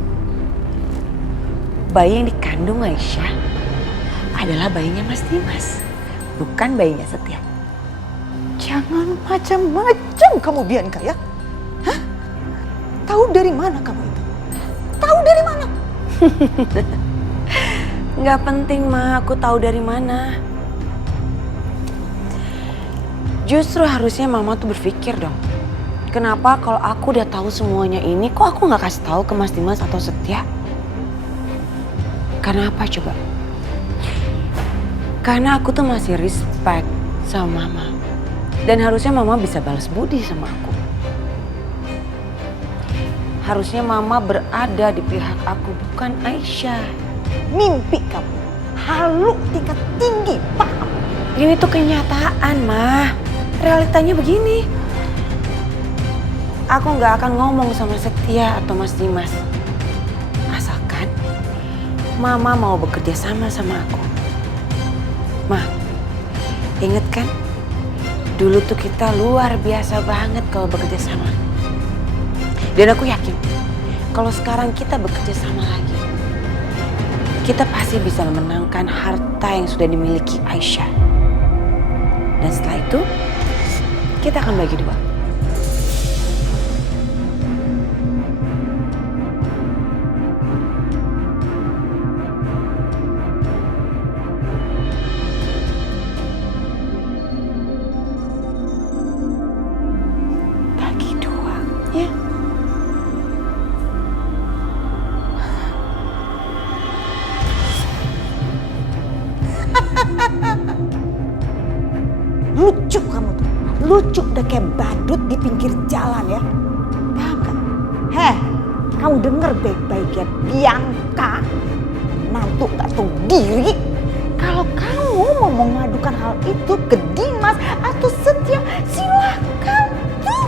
bayi yang dikandung Aisyah adalah bayinya Mas Dimas, bukan bayinya Setia. Jangan macam-macam kamu, Bianca, ya? Hah? Tahu dari mana kamu itu? Tahu dari mana? Nggak penting, Ma. Aku tahu dari mana. Justru harusnya Mama tuh berpikir dong. Kenapa kalau aku udah tahu semuanya ini, kok aku nggak kasih tahu ke Mas Dimas atau Setia? Karena apa coba? Karena aku tuh masih respect sama Mama. Dan harusnya Mama bisa balas budi sama aku. Harusnya Mama berada di pihak aku, bukan Aisyah. Mimpi kamu. Halu tingkat tinggi, paham? Ini tuh kenyataan, Ma. Realitanya begini. Aku nggak akan ngomong sama Setia atau Mas Dimas. Asalkan Mama mau bekerja sama aku. Ma, inget kan? Dulu tuh kita luar biasa banget kalau bekerja sama. Dan aku yakin kalau sekarang kita bekerja sama lagi, kita pasti bisa memenangkan harta yang sudah dimiliki Aisyah. Dan setelah itu, kita akan bagi dua. Bagi dua, ya. Lucu kamu tuh. Lucu udah kayak badut di pinggir jalan ya. Paham kan? Heh, kamu denger baik-baik ya. Bianca, mantu gak tahu diri. Kalau kamu mau mengadukan hal itu ke Dimas atau Setia, silakan tuh.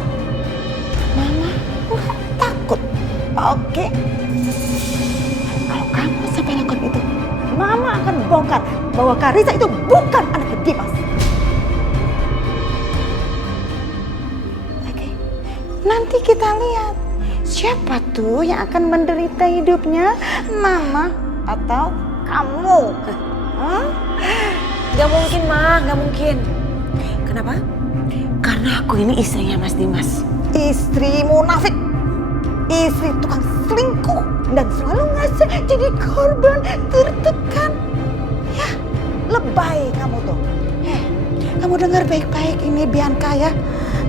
Mama gak takut, oke? Kalau kamu sampai lakukan itu, Mama akan bongkar bahwa Karissa itu bukan anak Dimas. Nanti kita lihat siapa tuh yang akan menderita hidupnya, Mama atau kamu? Gak mungkin, Ma, gak mungkin. Kenapa? Karena aku ini istrinya Mas Dimas. Istri munafik, istri tukang selingkuh dan selalu ngasih jadi korban tertekan. Ya, lebay kamu tuh. Kamu dengar baik-baik ini Bianca ya.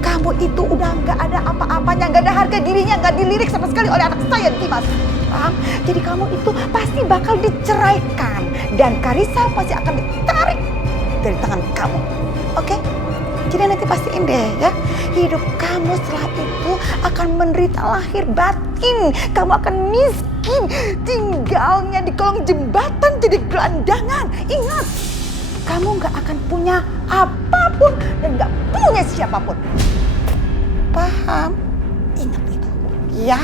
Kamu itu udah nggak ada apa-apanya, nggak ada harga dirinya, nggak dilirik sama sekali oleh anak saya, Dimas. Paham? Jadi kamu itu pasti bakal diceraikan dan Karissa pasti akan ditarik dari tangan kamu. Oke? Jadi nanti pastiin deh ya, hidup kamu setelah itu akan menderita lahir batin. Kamu akan miskin, tinggalnya di kolong jembatan jadi gelandangan. Ingat, kamu nggak akan punya apapun dan nggak punya siapapun. Paham? Ingat itu, ya?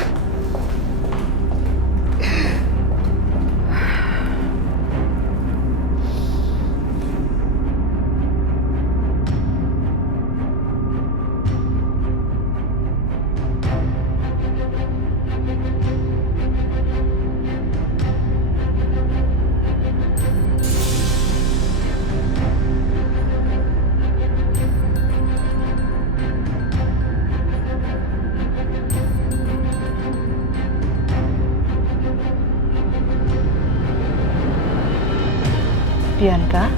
Bianca,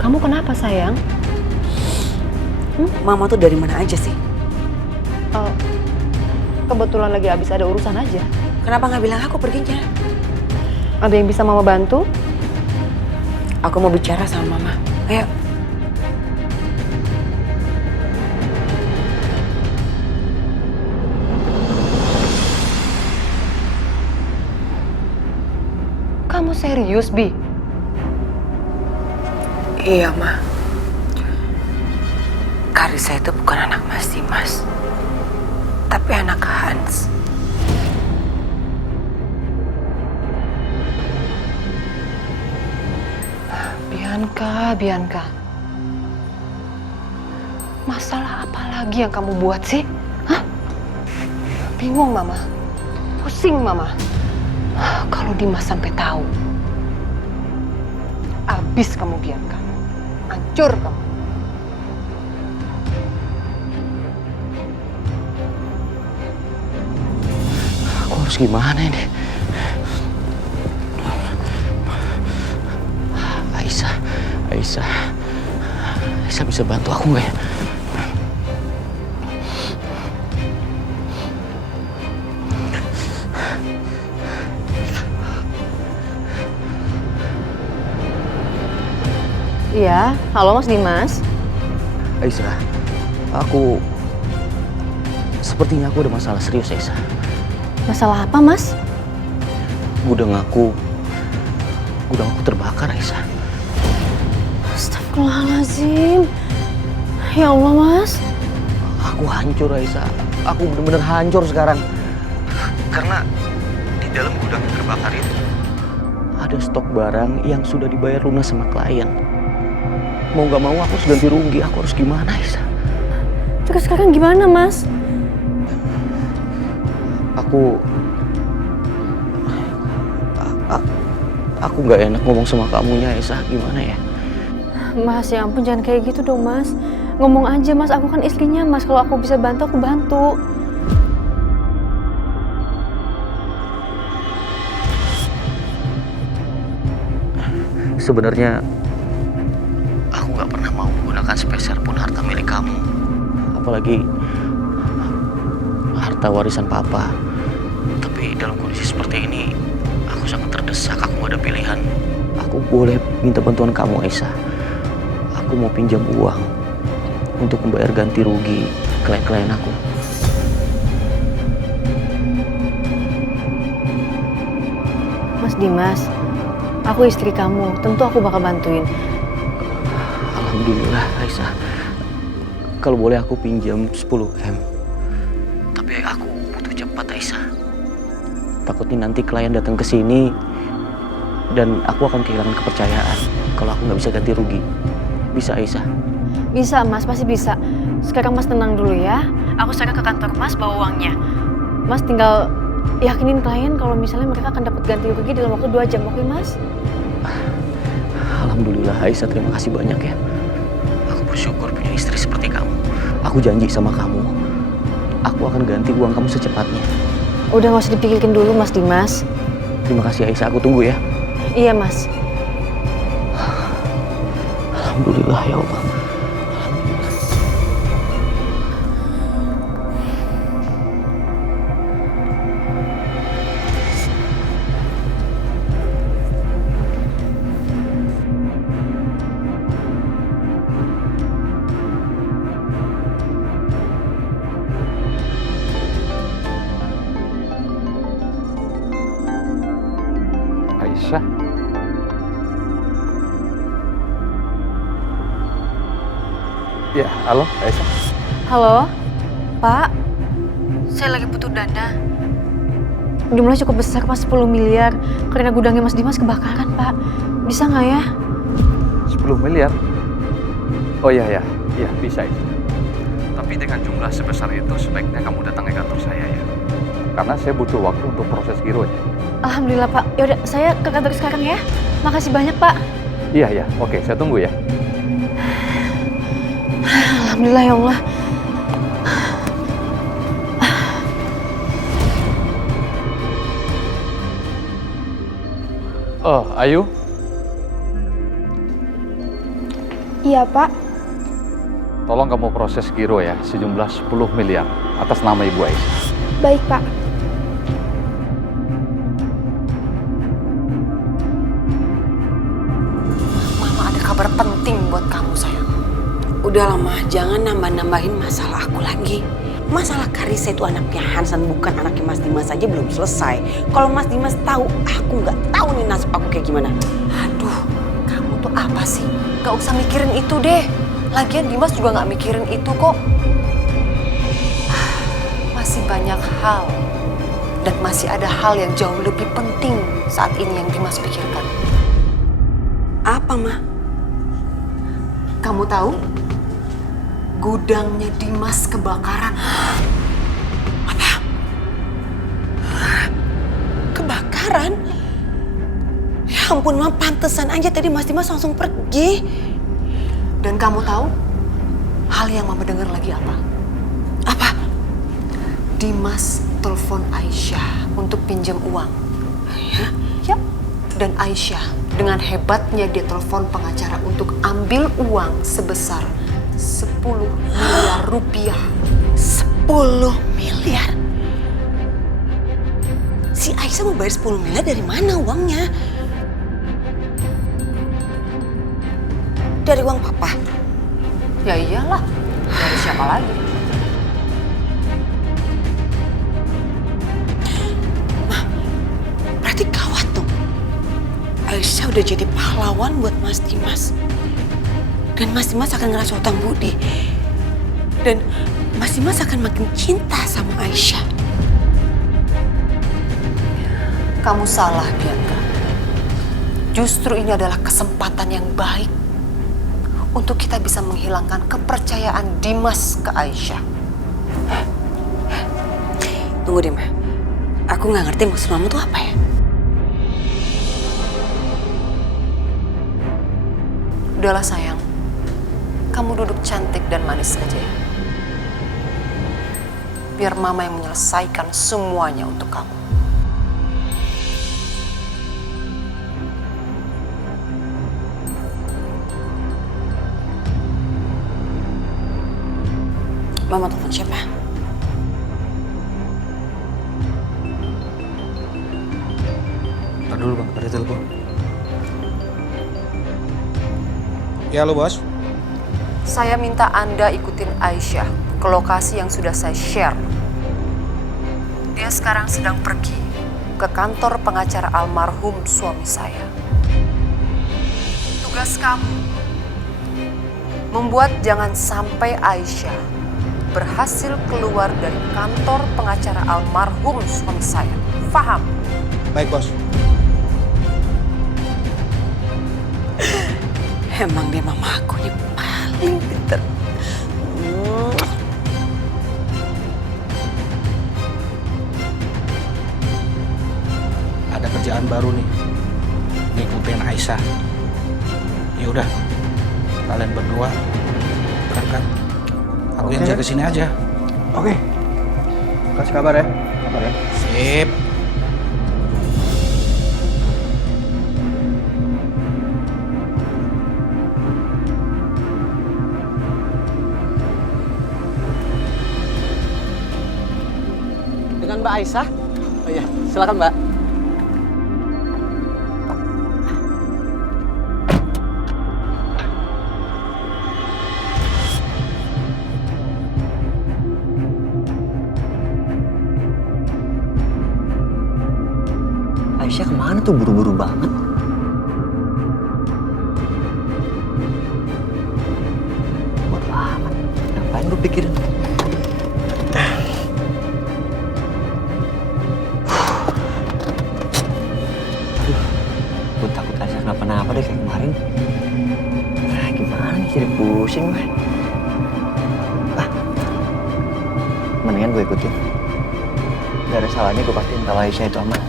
kamu kenapa sayang? Mama tuh dari mana aja sih? Kebetulan lagi habis ada urusan aja. Kenapa nggak bilang aku perginya? Ada yang bisa Mama bantu? Aku mau bicara sama Mama. Ayo. Kamu serius, Bi? Iya, Ma. Karissa itu bukan anak Mas Dimas, tapi anak Hans. Bianca. Masalah apa lagi yang kamu buat sih? Hah? Bingung, Mama. Pusing, Mama. Kalau Dimas sampai tahu, abis kamu, Bianca. Hancur kamu. Aku harus gimana ini? Aisyah bisa bantu aku nggak ya? Iya, halo Mas Dimas. Aisyah, sepertinya aku ada masalah serius, Aisyah. Masalah apa, Mas? Gudang aku terbakar, Aisyah. Astagfirullahaladzim. Ya Allah, Mas. Aku hancur, Aisyah. Aku benar-benar hancur sekarang. Karena di dalam gudang yang terbakar itu ada stok barang yang sudah dibayar lunas sama klien. Mau gak mau aku harus ganti rugi. Aku harus gimana, Aisyah? Terus sekarang gimana, Mas? Aku nggak enak ngomong sama kamunya, Aisyah. Gimana ya? Mas, ya ampun, jangan kayak gitu dong, Mas. Ngomong aja, Mas. Aku kan istrinya, Mas. Kalau aku bisa bantu, aku bantu. Sebenarnya aku nggak pernah mau menggunakan sepeser pun harta milik kamu, apalagi harta warisan papa. Tapi dalam kondisi seperti ini, aku sangat terdesak. Aku nggak ada pilihan. Aku boleh minta bantuan kamu, Aisyah. Aku mau pinjam uang untuk membayar ganti rugi klien-klien aku. Mas Dimas, aku istri kamu. Tentu aku bakal bantuin. Alhamdulillah, Aisyah. Kalau boleh aku pinjam 10M. Tapi aku butuh cepat, Aisyah. Takutnya nanti klien datang ke sini dan aku akan kehilangan kepercayaan kalau aku nggak bisa ganti rugi. Bisa, Aisyah? Bisa, Mas. Pasti bisa. Sekarang Mas tenang dulu ya. Aku sekarang ke kantor Mas bawa uangnya. Mas tinggal yakinin klien kalau misalnya mereka akan dapat ganti rugi dalam waktu 2 jam. Oke, Mas? Alhamdulillah, Aisyah. Terima kasih banyak ya. Aku bersyukur punya istri seperti kamu. Aku janji sama kamu, aku akan ganti uang kamu secepatnya. Udah, nggak usah dipikirkan dulu, Mas Dimas. Terima kasih, Aisyah. Aku tunggu ya. Iya, Mas. Alhamdulillah ya Allah. Aisyah. Ya, halo, Aisyah. Halo, Pak. Saya lagi butuh dana. Jumlahnya cukup besar, Pak, 10 miliar. Karena gudangnya Mas Dimas kebakaran, Pak. Bisa nggak ya? 10 miliar? Oh iya, bisa Aisyah. Tapi dengan jumlah sebesar itu sebaiknya kamu datang ke kantor saya ya. Karena saya butuh waktu untuk proses gironya. Alhamdulillah, Pak. Yaudah, saya ke kantor sekarang ya. Makasih banyak, Pak. Iya, oke, saya tunggu ya. Alhamdulillah ya Allah. Oh, Ayu? Iya, Pak. Tolong kamu proses giro ya, sejumlah 10 miliar atas nama Ibu Aisyah. Baik, Pak. Mama ada kabar penting buat kamu, sayang. Udah lama, jangan nambah-nambahin masalah aku lagi. Masalah Karissa itu anaknya Hansan, bukan anaknya Mas Dimas saja belum selesai. Kalau Mas Dimas tahu, aku nggak tahu nih nasib aku kayak gimana. Aduh, kamu tuh apa sih? Gak usah mikirin itu deh. Lagian Dimas juga nggak mikirin itu kok. Masih banyak hal. Dan masih ada hal yang jauh lebih penting saat ini yang Dimas pikirkan. Apa, Ma? Kamu tahu? Gudangnya Dimas kebakaran. Apa? Kebakaran? Ya ampun, Ma, pantesan aja tadi Mas Dimas langsung pergi. Dan kamu tahu hal yang Mama dengar lagi apa? Apa? Dimas telepon Aisyah untuk pinjam uang. Ya? Dan Aisyah dengan hebatnya dia telepon pengacara untuk ambil uang sebesar 10 miliar rupiah. 10 miliar? Si Aisyah mau bayar 10 miliar dari mana uangnya? Dari uang papa? Ya iyalah, dari siapa lagi? Mah, berarti gawat dong. Aisyah udah jadi pahlawan buat Mas Dimas. Dan Mas Dimas akan ngerasa utang budi. Dan Mas Dimas akan makin cinta sama Aisyah. Kamu salah, Bianca. Justru ini adalah kesempatan yang baik untuk kita bisa menghilangkan kepercayaan Dimas ke Aisyah. Tunggu deh, Ma. Aku nggak ngerti maksud kamu tuh apa ya? Udahlah sayang, kamu duduk cantik dan manis saja ya. Biar Mama yang menyelesaikan semuanya untuk kamu. Mama telepon siapa? Ntar dulu bang, ada telepon. Ya halo bos. Saya minta Anda ikutin Aisyah ke lokasi yang sudah saya share. Dia sekarang sedang pergi ke kantor pengacara almarhum suami saya. Tugas kamu membuat jangan sampai Aisyah berhasil keluar dari kantor pengacara almarhum suami saya. Faham? Baik bos. Emang dia mama aku nih paling pinter. Ada kerjaan baru nih. Ngikutin Aisyah. Ya udah. Kalian berdua berangkat. Aku yang jaga sini aja. Oke. Kasih kabar ya. Sip. Dengan Mbak Aisyah? Oh iya, silakan Mbak. Aisyah kemana tuh buru-buru banget? Bodo amat. Ngapain gue pikirin? Gue takut Aisyah kenapa-napa deh kayak kemarin. Gimana nih, jadi pusing gue. Mendingan gue ikutin. Gak ada salahnya gue pastiin kalau Aisyah itu aman.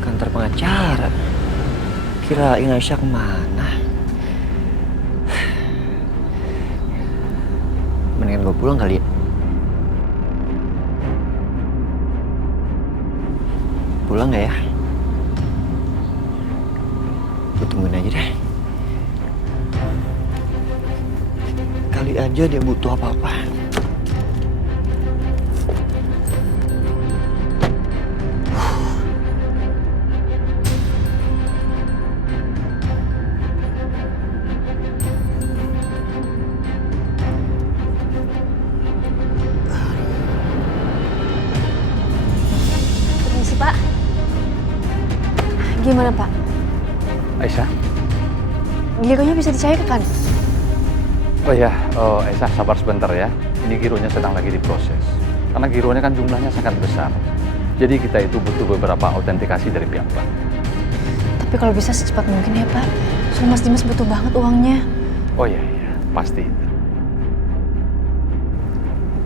Kantor pengacara. Kirain Aisyah kemana? Mendingan gue pulang kali ya. Pulang gak ya? Gue tungguin aja deh. Kali aja dia butuh apa-apa. Gimana, Pak? Aisyah? Gironya bisa dicairkan? Oh ya, Aisyah sabar sebentar ya. Ini gironya sedang lagi diproses. Karena gironya kan jumlahnya sangat besar. Jadi kita itu butuh beberapa autentikasi dari pihak bank. Tapi kalau bisa secepat mungkin ya, Pak. Soalnya Mas Dimas butuh banget uangnya. Oh iya, pasti.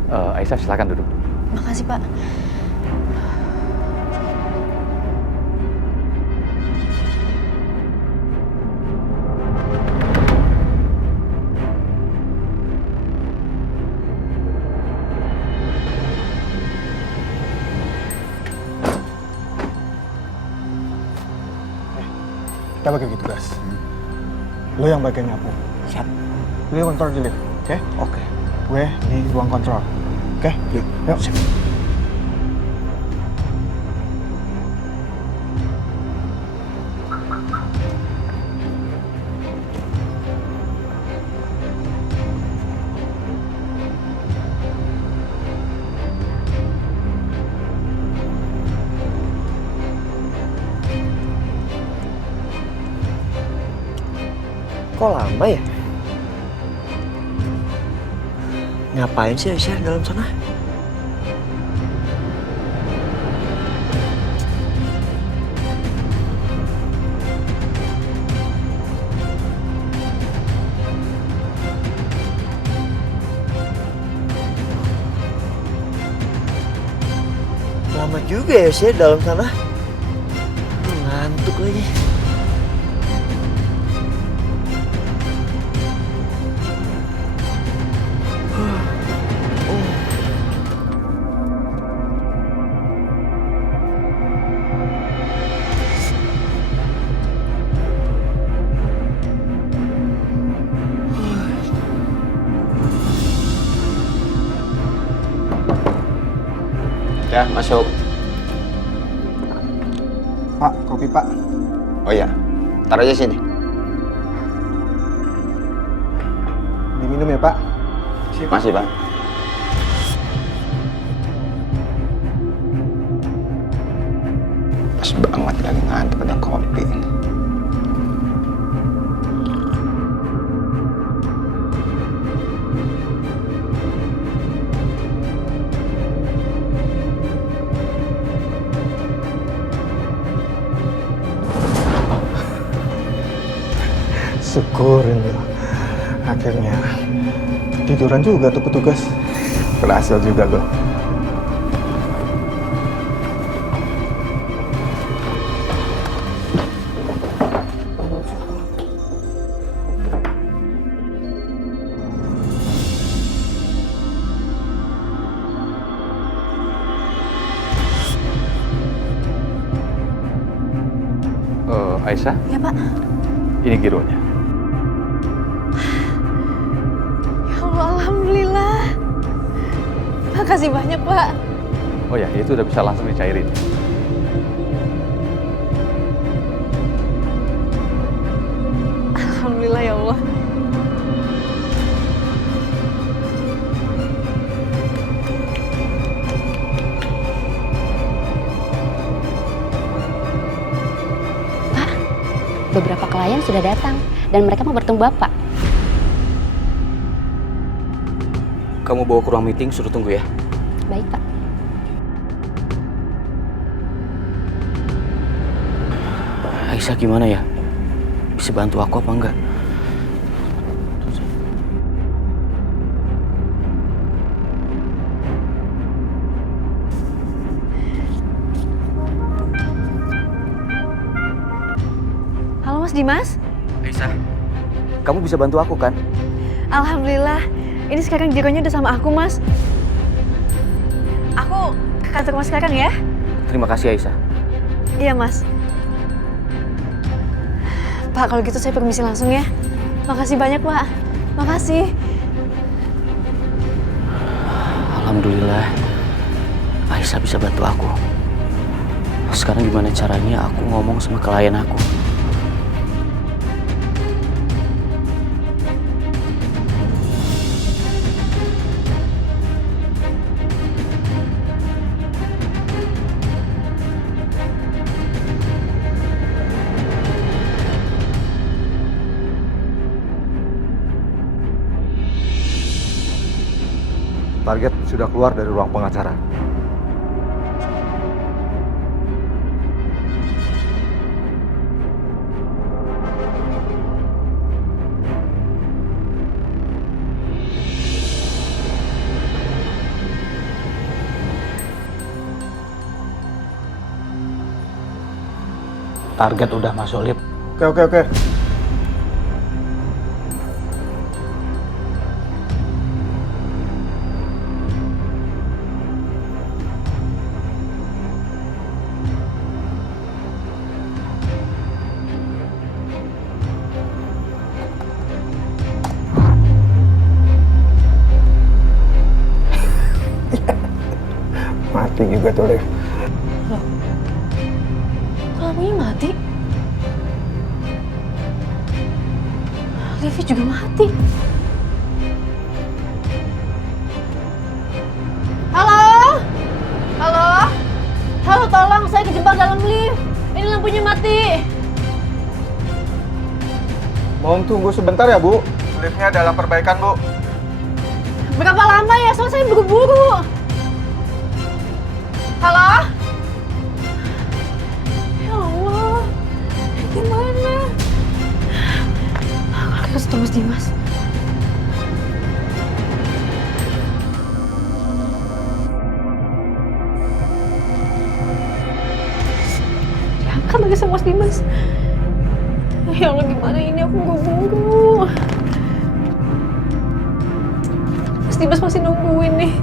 Aisyah silakan duduk. Makasih, Pak. Kita bagi tugas. Lo yang bagian nyapu. Siap. Lo yang kontrol di lift, oke? Oke. Gue di ruang kontrol. Oke? Yuk. Siap. Kok lama ya? Ngapain sih Aisyah dalam sana? Lama juga ya sih dalam sana. Ngantuk lagi. Ya, masuk. Pak, kopi Pak. Oh iya, taruh aja sini. Diminum ya Pak. Masih, Pak. Pas banget lagi ngantuk ada kopi. Syukurin lo. Akhirnya tiduran juga tuh petugas. Berhasil juga gue. Aisyah? Ya, Pak. Ini gironya. Ya Allah, alhamdulillah. Makasih banyak, Pak. Oh ya, itu udah bisa langsung dicairin. Alhamdulillah ya Allah. Beberapa klien sudah datang dan mereka mau bertemu Bapak. Kamu bawa ke ruang meeting, suruh tunggu ya. Baik, Pak. Aisyah gimana ya? Bisa bantu aku apa enggak? Halo Mas Dimas. Aisyah, kamu bisa bantu aku kan? Alhamdulillah. Ini sekarang gironya udah sama aku, Mas. Aku ke kantor Mas sekarang ya. Terima kasih Aisyah. Iya, Mas. Pak, kalau gitu saya permisi langsung ya. Makasih banyak, Pak. Makasih. Alhamdulillah, Aisyah bisa bantu aku. Sekarang gimana caranya aku ngomong sama klien aku? target sudah keluar dari ruang pengacara. Target udah masuk lift. Oke. Mati juga tuh lift. Lampunya mati. Livi juga mati. Halo? Halo? Halo, tolong, saya kejebak dalam lift. Ini lampunya mati. Mohon tunggu sebentar ya, Bu. Liftnya dalam perbaikan, Bu. Berapa lama ya? Soalnya saya buru-buru. Halo? Ya Allah, gimana? Aku harus ketemu Dimas. Diangkat lagi sama Mas Dimas. Ya Allah, gimana ini, aku buru-buru. Mas Dimas masih nungguin nih.